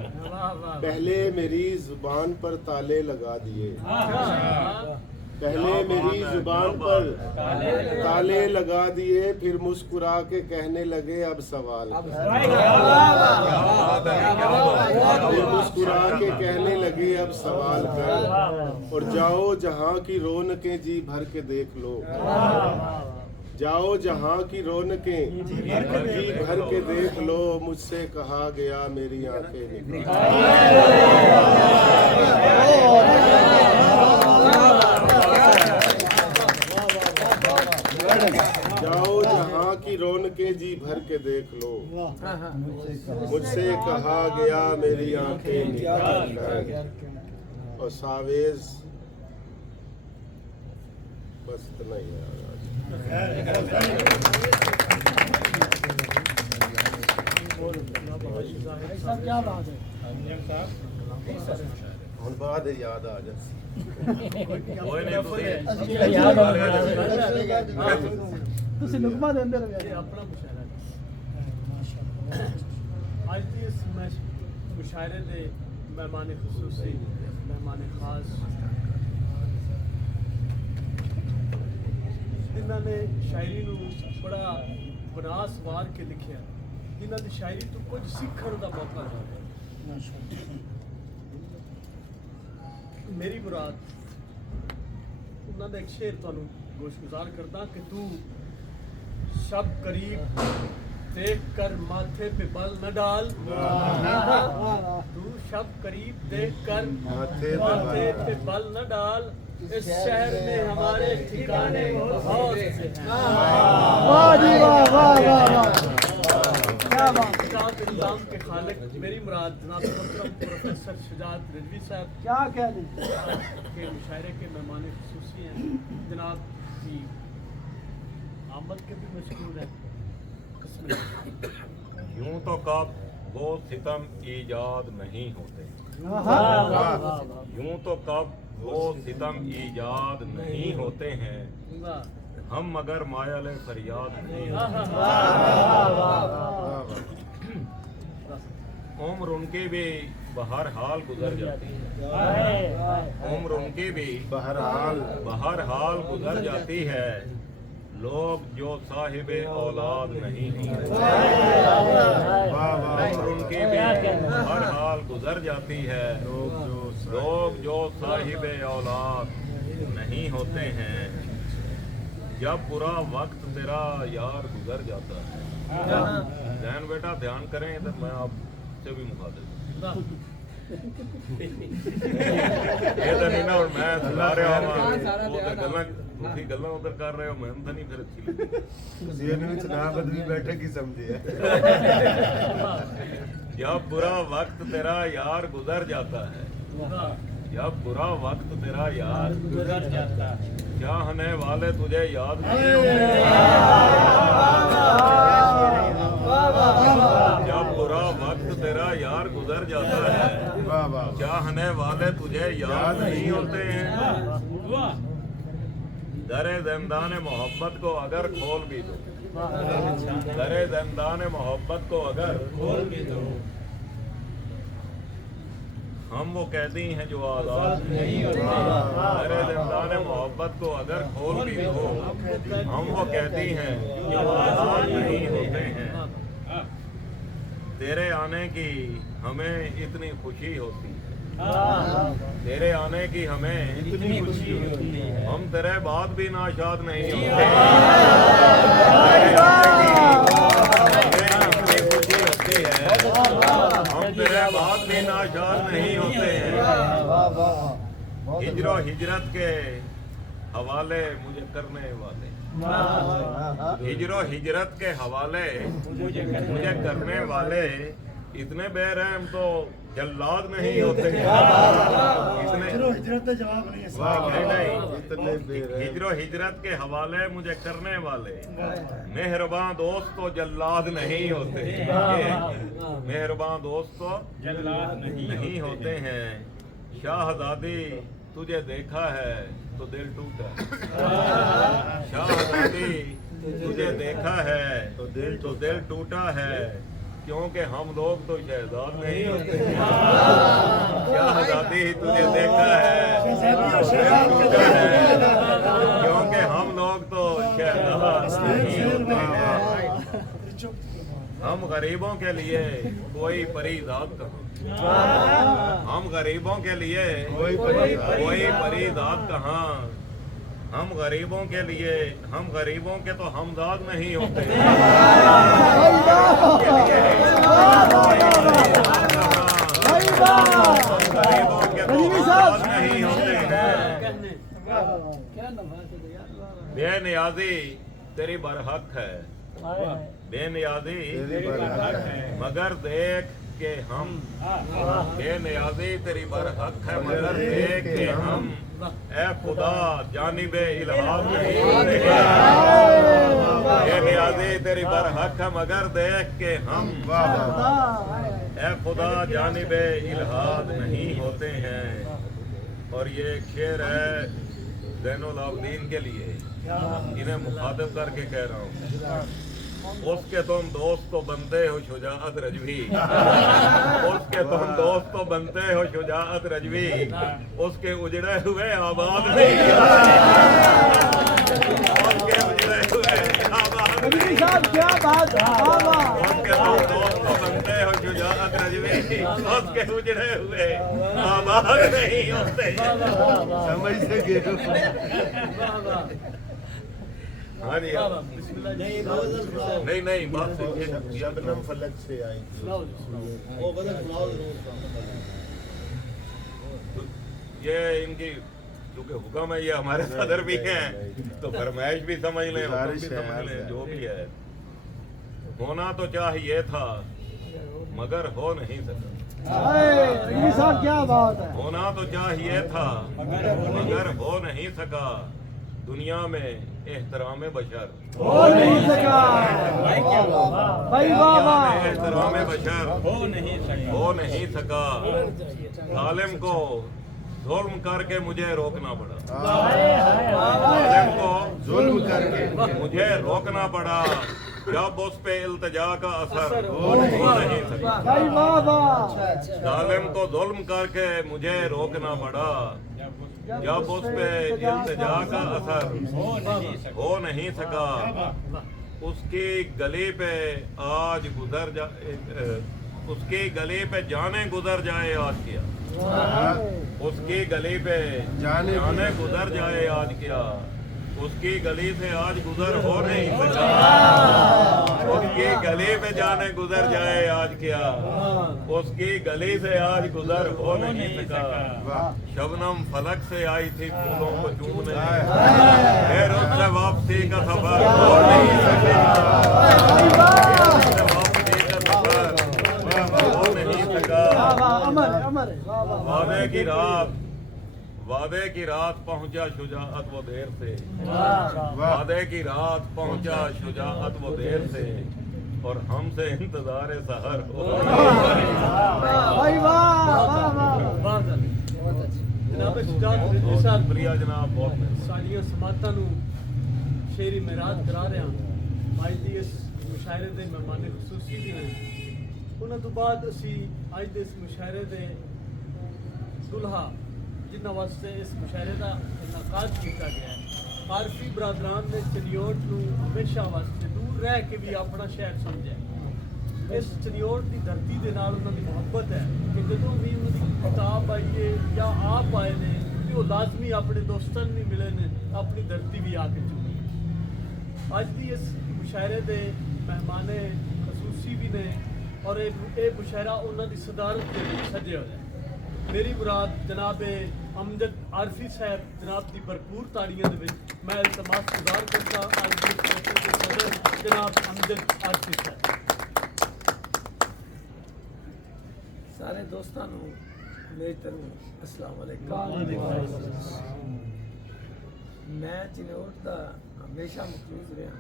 पहले मेरी जुबान पर ताले लगा दिए पहले मेरी जुबान पर ताले लगा दिए फिर मुस्कुरा के कहने लगे अब सवाल फिर मुस्कुरा के कहने लगे अब सवाल कर और जाओ जहां की रौनकें जी भर के देख लो जाओ जहां की रौनकें जी भर के देख लो मुझसे कहा गया मेरी आंखें निकल जाओ जहां की रौनकें जी भर के देख लो मुझसे कहा गया मेरी आंखें निकाल कर और सावेज बस इतना ही है क्या बात है ਹੁਣ ਬਾਅਦ ਯਾਦ ਆ ਜਾ कोई नहीं ਤੁਸੀਂ ਲੁਕਮਾ ਦੇ ਅੰਦਰ ਇਹ ਆਪਣਾ ਮੁਸ਼ਾਇਰਾ ਹੈ ਅੱਜ ਦੀ ਇਸ ਮੁਸ਼ਾਇਰੇ ਦੇ ਮਹਿਮਾਨ ਖਸੂਸੀ ਮਹਿਮਾਨ ਖਾਸ ਜਿਨ੍ਹਾਂ ਨੇ ਸ਼ਾਇਰੀ ਨੂੰ ਬੜਾ ਬਨਾਸ ਵਾਰ ਕੇ ਲਿਖਿਆ ਜਿਨ੍ਹਾਂ ਦੀ ਸ਼ਾਇਰੀ ਤੋਂ ਕੁਝ ਸਿੱਖਣ ਦਾ ਮੌਕਾ ਮਿਲਿਆ मेरी मुराद उन्होंने एक शेर तुहानू गोशगुजार करदा कि तू शब करीब देख कर माथे पे बल न डाल तू शब करीब देख कर माथे पे बल न डाल इस शहर में हमारे ठिकाने बहुत से हैं वाह जी वाह वाह वाह शुजात इल्जाम के खालिक मेरी मुराद जनाब मोहतरम प्रोफेसर शुजात रिजवी साहब क्या कह दें के मुशायरे के मेहमान खुसूसी हैं जनाब की आमद के भी मशहूर हैं यूं तो कब वो सितम ईजाद नहीं होते यूं तो कब वो सितम ईजाद नहीं होते हैं हम मगर मायाले फरियाद नहीं उम्र उनके भी बहर हाल गुजर जाती है उम्र उनकी भी बहर हाल गुजर जाती है लोग जो साहिब औलाद नहीं होते उम्र उनकी भी बहर हाल गुजर जाती है लोग जो साहिब औलाद नहीं होते हैं जब पूरा वक्त तेरा यार गुजर जाता है ध्यान बेटा ध्यान करें तो मैं आपसे भी मुखातिब ये तो नहीं ना और मैं सुना रहा हूँ ਤੁਸੀਂ ਗੱਲਾਂ ਉਧਰ ਕਰ ਰਹੇ ਹੋ ਮੈਨੂੰ ਤਾਂ ਨਹੀਂ ਫਿਰ ਅੱਛੀ ਲੱਗੀ ਤੁਸੀਂ ਇਹਨੂੰ ਵਿੱਚ ਨਾ ਬਦਲੀ ਬੈਠੇ ਕੀ ਸਮਝੇ जब बुरा वक्त तेरा यार गुजर जाता है जब बुरा वक्त तेरा यार गुजर जाता है चाहने वाले तुझे याद नहीं होते जब बुरा वक्त तेरा यार गुजर जाता है चाहने वाले तुझे याद नहीं होते हैं दरे ज़िंदान मोहब्बत को अगर खोल भी दो दरे ज़िंदान मोहब्बत को अगर खोल भी दो हम वो कैदी हैं जो आजाद नहीं होते। मेरे जिंदान मोहब्बत को अगर खोल भी दो, हम वो कैदी हैं जो आजाद नहीं होते हैं। तेरे आने की हमें इतनी खुशी होती है, तेरे आने की हमें इतनी खुशी होती है, हम तेरे बाद भी नाशाद नहीं होते। तेरे आने की हमें इतनी खुशी होती है, हम तेरे बाद भी नाशाद नहीं होते हैं। हिजरो हिजरत के हवाले मुझे करने वाले, हिजरो हिजरत के हवाले मुझे करने वाले इतने बेरहम तो जल्लाद नहीं होते। इतने हिजरो हिजरत के हवाले मुझे करने वाले मेहरबान दोस्त तो जल्लाद नहीं होते। मेहरबान दोस्त तो जल्लाद नहीं होते हैं। शाहजादी तुझे देखा है तो दिल टूटा, शाहजादी तुझे देखा है तो दिल टूटा है, क्योंकि हम लोग तो शहजाद नहीं होते। शाहजादी तुझे देखा है दिल टूटा है, क्योंकि हम लोग तो शहजाद नहीं होते हैं। हम गरीबों के लिए कोई परीदाद कहाँ, हम गरीबों के लिए कोई परीदाद कहाँ, हम गरीबों के लिए, हम गरीबों के तो हमदाद नहीं होते। हम गरीबों के तो हमदाद नहीं होते हैं। बेनियाजी तेरी बरहक है, बेनियाजी मगर देख के हम, बेनियाजी तेरी बरहक है मगर देख के हम, ए खुदा जानिबे इल्हाद नहीं होते। बेनियाजी तेरी बरहक है मगर देख के हम, ए खुदा जानिबे इल्हाद नहीं होते हैं। और ये एक शेर है ज़ैनुल आबिदीन के लिए, इन्हें मुखातिब करके कह रहा हूँ। उसके तुम दोस्त तो बनते हो शुजाअत रजवी, उसके तुम दोस्त तो बनते हो शुजाअत रजवी, उसके उजड़े हुए आबाद नहीं, उसके उजड़े हुए आबाद नहीं, क्या बात है। उसके तुम दोस्त तो बनते हो शुजाअत रजवी, उसके उजड़े हुए आबाद नहीं होते। समझ सके? हाँ जी, नहीं बात शबनम फलक से आई ये इनकी क्योंकि हुक्म है, ये हमारे सदर भी हैं तो फरमाइश भी समझ लें, हुक्म भी समझ लें, जो भी है। होना तो चाहिए था मगर हो नहीं सका। क्या बात है। होना तो चाहिए था मगर हो नहीं सका, दुनिया में एहतराम बशर हो नहीं सका। एहतराम बशर हो नहीं सका। जालिम को जुल्म करके मुझे रोकना पड़ा, जालिम को जुल्म करके मुझे रोकना पड़ा, जब उस पे इल्तिजा का असर हो नहीं सका। जालिम को जुल्म करके मुझे रोकना पड़ा, जब उस पे इल्तिजा का असर हो नहीं सका। उसकी गली पे आज गुजर जा, उसकी गली पे जाने गुजर जाए आज किया, उसकी गली पे जाने गुजर जाए आज किया, उसकी गली से आज गुजर हो नहीं सका। उसकी गली पे जाने गुजर जाए आज क्या, उसकी गली से आज गुजर हो नहीं सका। शबनम फलक से आई थी फूलों को चूमने, फिर उससे वापसी का सफर हो नहीं सका, वापसी का सफर हो नहीं सका। वादे की रात पहुंचा शुजाअत वो देर से, वादे की रात पहुंचा शुजाअत वो देर से, और हमसे इंतजार सहर हो। शुक्रिया जनाब, बहुत सारिया समातां नूं शेरी मेराज करा रहे हैं। आज दी इस मुशायरे दे मेहमान खसूसी भी हैं। उन्हां तो बाद असी आज दे इस मुशायरे दे दुल्हा जिन्हों वास्ते इस मुशायरे का इनकाद किया गया है। आरफी बरादरान ने चनियोट को हमेशा वास्ते दूर रह के भी अपना शहर समझा। इस चनियोट की धरती के नाल उन्होंने मुहब्बत है कि जो भी उन्होंने किताब आई है या आप आए ने तो वो लाजमी अपने दोस्तों भी मिले ने, अपनी धरती भी आके चुकी। अज की इस मुशायरे के मेहमान खसूसी भी ने और ये मुशायरा उन्होंने सदारत के सजे हुए है। मेरी मुराद जनाब अमजद आरफी साहब जनाब की भरपूर ताड़ियों के मैं इल्तमास गुजार करता आज के सदर जनाब अमजद आरफी साहब। सारे दोस्तों मेरी तरफ अस्सलाम वालेकुम। मैं चिनौट का हमेशा मखलूज रहा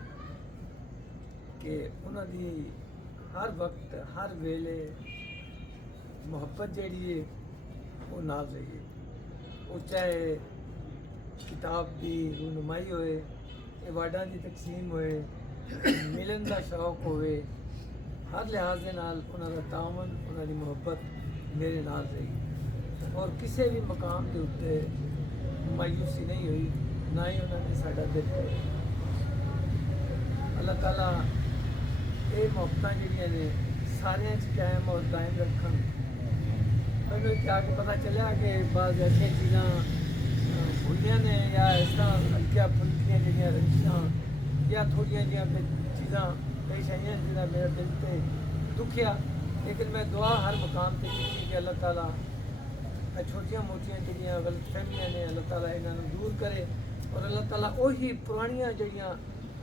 कि उन्होंने हर वक्त हर वेले मुहब्बत जी है वो नाल रही है। वो चाहे किताब की रूनुमाई होए, अवार्डां की तकसीम होए, मिलन का शौक होए, हर लिहाज के नाल उन्होंने तावन उन्होंने मुहब्बत मेरे नाल रही और किसी भी मकाम के उत्ते मायूसी नहीं हुई, ना ही उन्होंने साडा दिल तोड़िया। अल्लाह ताला ये मुहब्बत जिहड़ियां ने सारियां च कायम और दायम रखन। मैंने क्या कि पता चलिया कि बाद ऐसी चीज़ा भुलिया ने या इस तरह हल्किया फुल्कियाँ जिहड़ियां रंजिशां या थोड़िया जिहियां चीज़ा पेश आईयां जिहड़ा मेरा दिल से दुखिया, लेकिन मैं दुआ हर मुकाम से की कि अल्लाह ताला छोटिया मोटिया जिहड़ियां गलतफहमियां ने अल्लाह ताला इन्हां दूर करे और अल्लाह ताला वही पुरानियां जिहड़ियां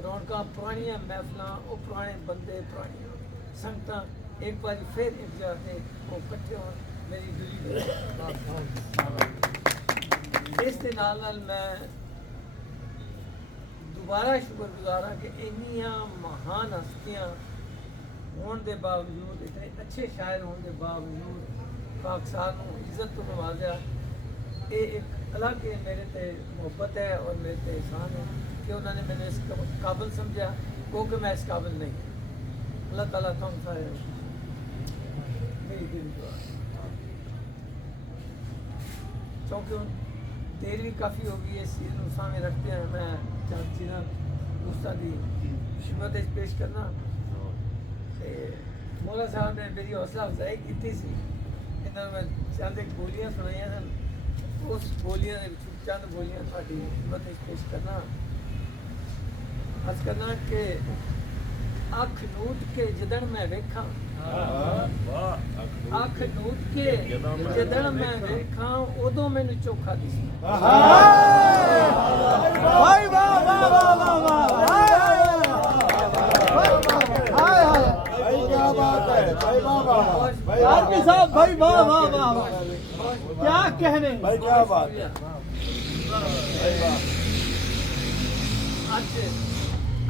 रौनकां पुरानियां महफिलां वो पुराने बंदे पुरानियां संगतां एक बार फिर एक जगह ते वो इकट्ठे होण मेरी दिली इस दे नाल मैं दोबारा शुक्रगुजार हाँ कि इन्नियां महान हस्तियां होने के बावजूद, इतने अच्छे शायर होने के बावजूद पाकिस्तान को इज्जत तो नवाजा। ये एक अलग मेरे ते मोहब्बत है और मेरे ते एहसान है कि उन्होंने मैंने इस काबिल समझा, क्योंकि मैं इस काबिल नहीं। अल्लाह ताला तुम सारे मेरी दिल दुआ। क्योंकि देर भी काफ़ी हो गई है, इस चीज़ को सामने रखते हैं मैं चंद चीज़ा दोस्तों की खिदमत पेश करना। मौला साहब ने मेरी हौसला अफजाई की सी, इन्होंने मैं चंद एक बोलियाँ सुनाइया सन, उस बोलियाँ चंद बोलियाँ थोड़ी खिदमत पेश करना। अर्ज करना कि अख नूट के जदन मैं वेखा, अख नूट के जदन मैं वेखा उदों मैनू चोखा दिसी। भाई वाह वाह वाह वाह आरपी साहब, भाई वाह वाह वाह, क्या कहने भाई, क्या बात है।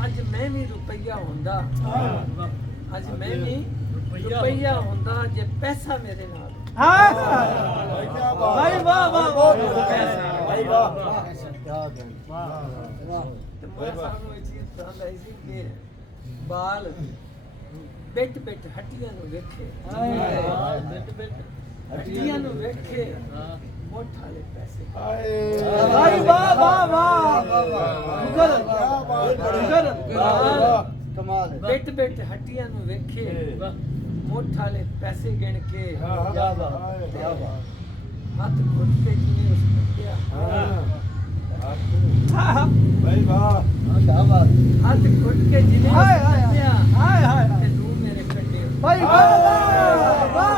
अज मैं भी रुपया होंदा, अज मैं भी रुपया होंदा जे पैसा मेरे नाल। भाई वाह वाह भाई वाह। तो मैं सानू ये चीज पसंद आई सी कि बाल बिट बिट हट्टियां नु वेखे, बिट बिट हट्टियां नु वेखे मोठ वाले पैसे। भाई वाह वाह वाह, कमाल। बिट बिट हट्टियां नु वेखे मोठ वाले पैसे गिन के हाथ घुट के जिने उस कटिया। भाई वाह, क्या बात। हाथ घुट के जिने उस कटिया, हाय हाय ते तू मेरे कटे। भाई वाह वाह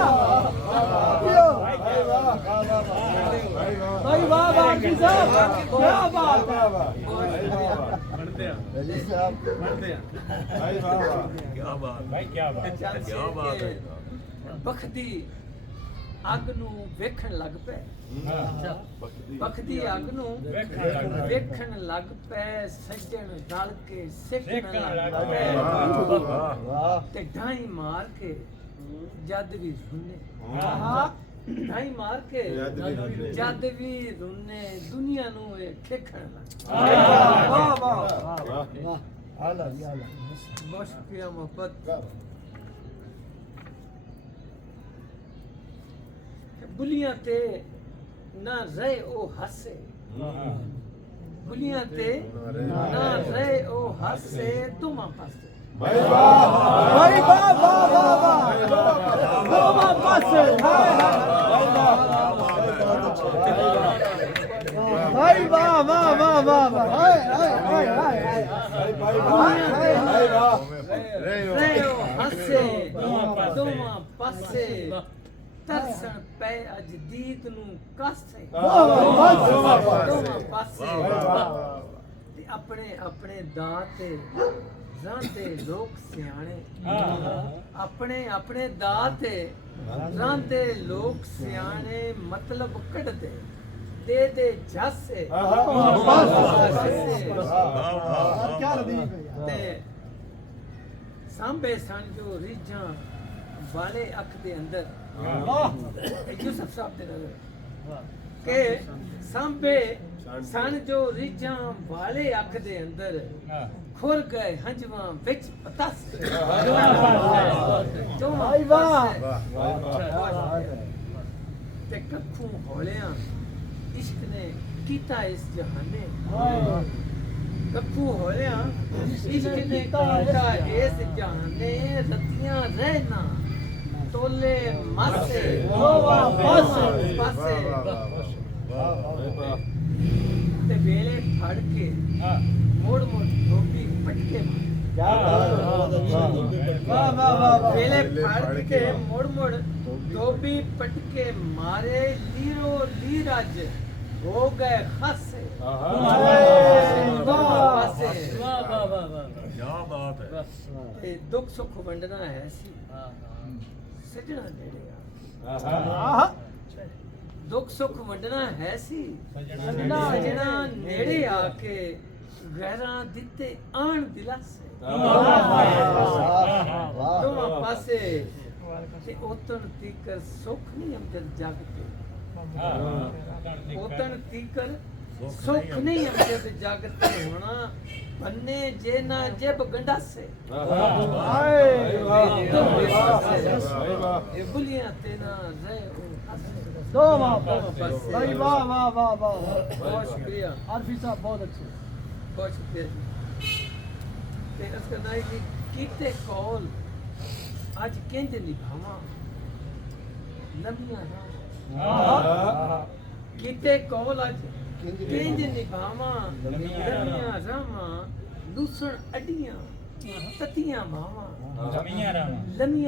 भाई वाह वाह जी साहब, क्या बात है। बढ़ते हैं बढ़ते हैं भाई वाह वाह, क्या बात भाई, क्या बात क्या बात है। बखदी अग नू वेखण लग पे, बखदी अग नू वेखण लग पे, सज्जन रल के सिखण लग पे ते ढाई मार के जद भी सुने, ढाई मार के जद भी रुने दुनिया नू खेखण लग। वाह वाह वाह, आला जी आला, बहुत शुक्रिया मोहब्बत। बुलियां ते ਨਾ ਰਹੇ ਉਹ ਹੱਸੇ ਬੁਲੀਆਂ ਤੇ ਨਾ ਰਹੇ ਉਹ ਹੱਸੇ ਤੁਮਾਂ ਪਾਸੇ ਭਾਈ ਵਾਹ ਵਾਹ ਵਾਹ ਵਾਹ ਦੋਵਾਂ ਪਾਸੇ ਭਾਈ ਵਾਹ ਵਾਹ ਵਾਹ ਵਾਹ ਹਾਏ ਹਾਏ ਹਾਏ ਰਹੇ ਉਹ ਹੱਸੇ ਤੁਮਾਂ ਪਾਸੇ ਤਰਸਣ ਪੈ ਅਜ ਦੀਦ ਨੂੰ ਕਾਸੇ ਤੁਮਾਂ ਪਾਸੇ ਤੇ ਆਪਣੇ ਆਪਣੇ ਦਾਤੇ ਰਾਂਦੇ ਲੋਕ ਸਿਆਣੇ ਆਪਣੇ ਆਪਣੇ ਦਾਤੇ ਰਾਂਦੇ ਲੋਕ ਸਿਆਣੇ ਮਤਲਬ ਕੱਢਦੇ ਦੇ ਜਾਸੇ ਤੇ ਸਾਂਭੇ ਸਨ ਜੋ ਰੀਝਾਂ ਵਾਲੇ ਅੱਖ ਦੇ ਅੰਦਰ ਯੂਸਫ ਸਾਹਿਬ ਦੇ ਨਜ਼ਰ ਕਿ ਸਾਂਭੇ ਸਨ ਜੋ ਰੀਝਾਂ ਵਾਲੇ ਅੱਖ ਦੇ ਅੰਦਰ ਖੁਰ ਗਏ ਹੰਝਵਾਂ ਵਿੱਚ ਪਤਾਸੇ ਭਾਈ ਵਾਹ ਤੇ ਕੱਖੂ ਹੋਲਿਆਂ ਇਸ਼ਕ ਨੇ ਕੀਤਾ ਇਸ ਜਹਾਨੇ ਕੱਖੂ ਹੋਲਿਆਂ ਇਸ਼ਕ ਨੇ ਕੀਤਾ ਇਸ ਜਹਾਨੇ ਰਤੀਆਂ ਰਹਿਣਾ ਤੋਲੇ ਮਾਸੇ ਪਾਸੇ ਤੇ ਵੇਲੇ ਫੜ ਕੇ ਮੋੜ ਮੋੜ ਧੋਬੀ ਪਟਕੇ ਵੇਲੇ ਫੜ ਕੇ ਮੋੜ ਮੋੜ ਧੋਬੀ ਪਟਕੇ ਮਾਰੇ ਲੀਰੋ ਲੀਰਜ ਹੋ ਗਏ ਖਾਸੇ क्या बात है ਤੇ ਦੁੱਖ ਸੁੱਖ ਵੰਡਣਾ ਹੈ ਸੀ ਸਜਣਾ ਨੇੜੇ ਆ ਦੁੱਖ ਸੁੱਖ ਵੰਡਣਾ ਹੈ ਸੀ ਸਜਣਾ ਨੇੜੇ ਆ ਕੇ ਗਹਿਰਾਂ ਦਿੱਤੇ ਆਣ ਦਿਲਾਸੇ ਦੋਵਾਂ ਪਾਸੇ ਤੇ ਉਤਨ ਤੀਕਰ ਸੁੱਖ ਨਹੀਂ ਅਮਜਦ ਜਗ ਤੇ ਉਤਨ ਤੀਕਰ ਸੁੱਖ ਨਹੀਂ ਅਮਜਦ ਜਗ ਤੇ ਹੋਣਾ ਬੰਨੇ ਜੇ ਨਾ ਜਬ ਗੰਡਾਸੇ ਇਹ ਬੁਲੀਆਂ ਤੇ ਨਾ ਰਹੇ ਦੋਵਾਂ ਪਾਸੇ ਭਾਈ ਵਾਹ ਵਾਹ ਵਾਹ ਵਾਹ ਬਹੁਤ ਸ਼ੁਕਰੀਆ ਆਰਫੀ ਸਾਹਿਬ ਬਹੁਤ ਅੱਛੇ ਬਹੁਤ ਸ਼ੁਕਰੀਆ ਜੀ ਤੇ ਇਸ ਕਰਨਾ ਹੈ ਕਿ ਕੀਤੇ ਕੌਲ ਅੱਜ ਕਿੰਜ ਨਿਭਾਵਾਂ ਨਵੀਆਂ ਰਾਹਾਂ ਕੀਤੇ ਕੌਲ ਅੱਜ ਕਿੰਜ ਨਿਭਾਵਾਂ ਨਵੀਆਂ ਰਾਹਾਂ ਲੂਸਣ ਅੱਡੀਆਂ ਤਤੀਆਂ ਮਾਵਾਂ ਲੰਮੀਆਂ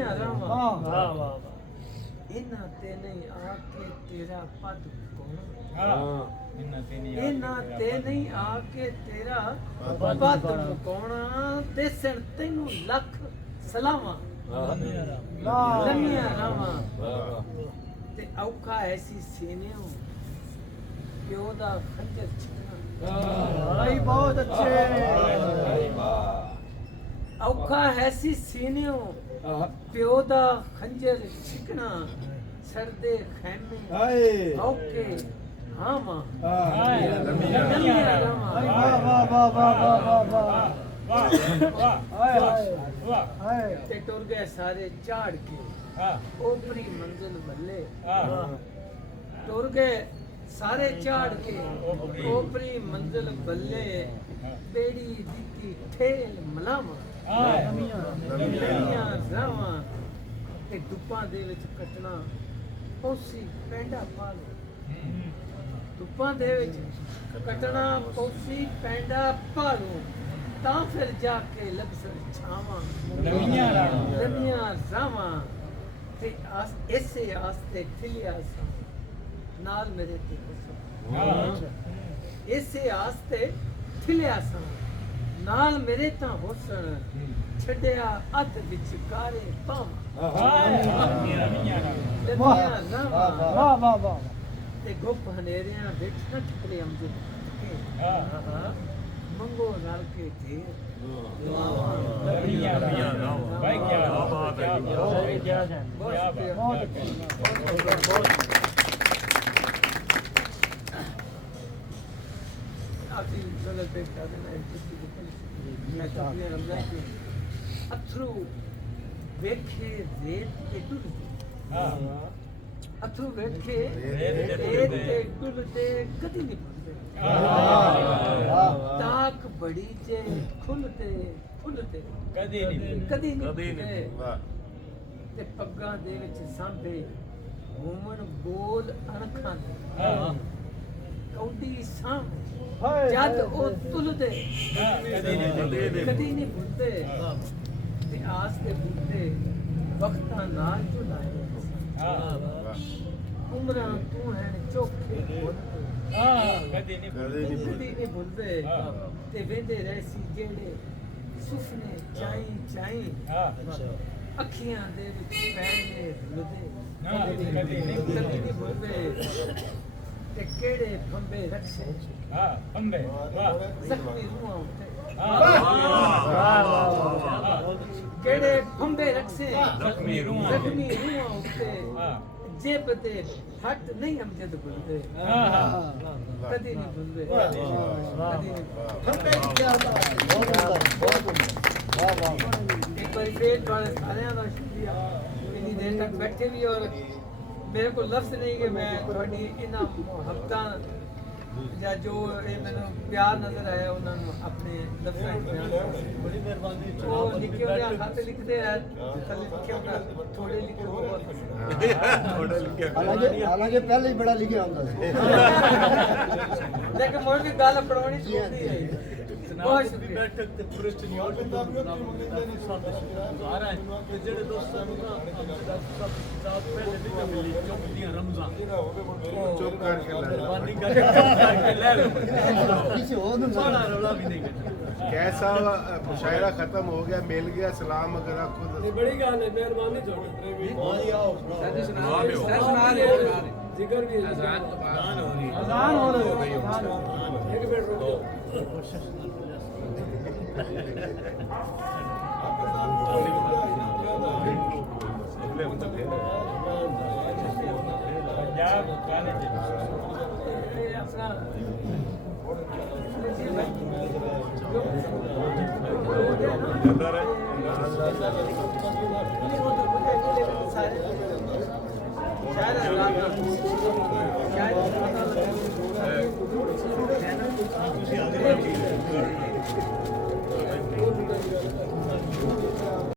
ਰਾਹਾਂ ਵਾਹ ਵਾਹ ਇਹਨਾਂ ਤੇ ਨਹੀਂ ਆ ਕੇ ਤੇਰਾ ਪਦ ਕੋਣਾ ਇਹਨਾਂ ਤੇ ਨਹੀਂ ਆ ਕੇ ਤੇਰਾ ਪਦ ਮੁਕਾਉਣਾ ਦੇਸਣ ਤੈਨੂੰ ਲੱਖ ਸਲਾਮਾਂ ਲੰਮੀਆਂ ਰਾਵਾਂ ਤੇ ਔਖਾ ਐਸੀ ਸੀਨਿਓ ਪਿਓ ਦਾ ਖੰਜਰ ਛਕਣਾ ਭਾਈ ਬਹੁਤ ਅੱਛੇ ਔਖਾ ਐਸੀ ਸੀਨਿਓ ਪਿਓ ਦਾ ਖੰਜਰ ਛਕਣਾ ਸਰਦੇ ਖੈਮੇ ਔਕੇ ਹਾਂ ਮਾਂ ਲੰਮੀਆਂ ਰਾਵਾਂ ਵਾਹ ਵਾਹ ਵਾਹ ਵਾਹ ਵਾਹ ਹਾਏ ਤੇ ਟੁਰ ਗਏ ਸਾਰੇ ਝਾੜ ਕੇ ਓਪਰੀ ਮੰਜ਼ਿਲ ਵੱਲੇ ਟੁਰ ਗਏ ਸਾਰੇ ਝਾੜ ਕੇ ਓਪਰੀ ਮੰਜ਼ਿਲ ਵੱਲੇ ਬੇੜੀ ਦਿੱਤੀ ਠੇਲ ਮਲਾਮਾ ਲੰਮੀਆਂ ਰਾਵਾਂ ਤੇ ਦੁੱਪਾਂ ਦੇ ਵਿੱਚ ਕੱਟਣਾ ਪੌਸੀ ਪੈਂਡਾ ਪਾ ਲੋ ਦੁੱਪਾਂ ਦੇ ਵਿੱਚ ਕੱਟਣਾ ਪੌਸੀ ਪੈਂਡਾ ਪਾ ਲੋ ਤਾਂ ਫਿਰ ਜਾ ਕੇ ਲਬਸਰ ਛਾਵਾਂ ਲੰਮੀਆਂ ਰਾਵਾਂ ਤੇ ਇਸੇ ਆਸਤੇ ਖਿਲਿਆ ਸਾਂ ਨਾਲ ਮੇਰੇ ਤੇ ਹੁਸਨ ਇਸੇ ਆਸਤੇ ਖਿਲਿਆ ਸਾਂ ਨਾਲ ਮੇਰੇ ਤਾਂ ਹੁਸਨ ਛੱਡਿਆ ਅੱਧ ਵਿਚਕਾਰੇ ਪਾਵਾਂ ਲੰਮੀਆਂ ਰਾਵਾਂ ਵਾਹ ਵਾਹ ਵਾਹ ਤੇ ਗੁੱਪ ਹਨੇਰਿਆਂ ਵਿੱਚ ਨਾ ਠਕਰੇ ਅਮਜਦ ਕੇ ਮੰਗੋ ਰਲ ਕੇ ਢੇਰ भाई क्या बात है आपकी गलत पे कर देना मैं तो अपने रमजान के अथरू वेखे रेत पे टूट ਅਥਰੂ ਵੇਖੇ ਤੇ ਕੁਲ ਤੇ ਕਦੀ ਨਹੀਂ ਭੁੱਲਦੇ ਤਾਕ ਬੜੀ ਜੇ ਖੁੱਲਤੇ ਕਦੀ ਨਹੀਂ ਤੇ ਪੱਗਾਂ ਦੇ ਵਿੱਚ ਸਾਂਭੇ ਘੁੰਮਣ ਬੋਲ ਅਣਖਾਂ ਦੇ ਕੌਡੀ ਸਾਂਭ ਜਦ ਉਹ ਤੁਲਦੇ ਕਦੀ ਨਹੀਂ ਭੁੱਲਦੇ ਤੇ ਆਸ ਦੇ ਬੂਟੇ ਵਕਤਾਂ ਨਾਲ ਝੁਲਾਏ ਉਮਰਾਂ ਤੂੰ ਹੈ ਚੋਖੇ ਕਦੀ ਨਹੀਂ ਭੁੱਲਦੇ ਤੇ ਵੇਂਦੇ ਰਹੇ ਸੀ ਜਿਹੜੇ ਸੁਪਨੇ ਚਾਈ ਅੱਖੀਆਂ ਦੇ ਵਿੱਚ ਪੈਣੇ ਲੁਦੇ ਕਦੀ ਨਹੀਂ ਭੁੱਲਦੇ ਤੇ ਕਿਹੜੇ ਫੰਬੇ ਰੱਖੇ ਜ਼ਖਮੀ ਰੂਹਾਂ ਉੱਤੇ ਕਿਹੜੇ ਫੰਬੇ ਰੱਖੇ ਜ਼ਖਮੀ ਰੂਹਾਂ ਉੱਤੇ ਜੇਬ ਤੇ ਹੱਟ ਨਹੀਂ ਅਮਜਦ ਭੁੱਲਦੇ ਕਦੀ ਨਹੀਂ ਭੁੱਲਦੇ ਫੰਬੇ ਕੀ ਇੱਕ ਵਾਰੀ ਫੇਰ ਤੁਹਾਡੇ ਸਾਰਿਆਂ ਦਾ ਸ਼ੁਕਰੀਆ ਇੰਨੀ ਦੇਰ ਤੱਕ ਬੈਠੇ ਵੀ ਔਰ ਮੇਰੇ ਕੋਲ ਲਫ਼ਜ਼ ਨਹੀਂ ਕਿ ਮੈਂ ਤੁਹਾਡੀ ਇਹਨਾਂ ਮੁਹੱਬਤਾਂ ਜਾਂ ਜੋ ਇਹ ਮੈਨੂੰ ਪਿਆਰ ਨਜ਼ਰ ਆਇਆ ਉਹਨਾਂ ਨੂੰ ਆਪਣੇ ਲਫ਼ਜ਼ਾਂ ਵਿੱਚ ਬਿਆਨ ਕਰਾਂ। ਬੜੀ ਮਿਹਰਬਾਨੀ ਉਹ ਲਿਖੇ ਹੋਏ ਖਤ ਲਿਖਦੇ ਆ ਥੱਲੇ ਲਿਖਿਆ ਹੁੰਦਾ ਥੋੜੇ ਲਿਖੋ ਬਹੁਤ ਹਾਲਾਂਕਿ ਪਹਿਲੇ ਹੀ ਬੜਾ ਲਿਖਿਆ ਹੁੰਦਾ ਸੀ ਲੇਕਿਨ ਮੋਰ ਵੀ ਗੱਲ ਪੜਾਉਣੀ ਚਾਹੀਦੀ ਹੈ ਬਹੁਤ ਸ਼ੁਕਰੀਆ ਬੈਠਕ ਤੇ ਪੂਰੇ ਚਨਿਆਲ ਦੇ ਗੁਜ਼ਾਰ ਹੈ ਤੇ ਜਿਹੜੇ ਦੋਸਤਾਂ ਨੂੰ ਨਾ ਸਭ ਪਹਿਲੇ ਵੀ ਤਾਂ ਮਿਲੀ ਚੁੱਕਦੀਆਂ ਰਮਜ਼ਾਨ ਚੁੱਪ ਕਰਕੇ ਲੈ ਮਿਹਰਬਾਨੀ ਕਰਕੇ ਲੈ ਲਓ ਕਿਸੇ ਹੋਰ ਨੂੰ ਸਾਰਾ ਰੌਲਾ ਵੀ ਨਹੀਂ ਕੱਢਣਾ कैसा मुशायरा खत्म हो गया मिल गया सलाम अगर आप खुद बड़ी गल है मेहरबानी ਤੁਹਾਡੀ ਜ਼ਿਕਰ ਵੀ ਅਜ਼ਾਨ ਹੋ ਰਹੀ ਹੈ ਇੱਕ ਮਿੰਟ ਰੁਕੋ ਪੰਜਾਬ ਕਾਲਜ ਆਪਣਾ शायद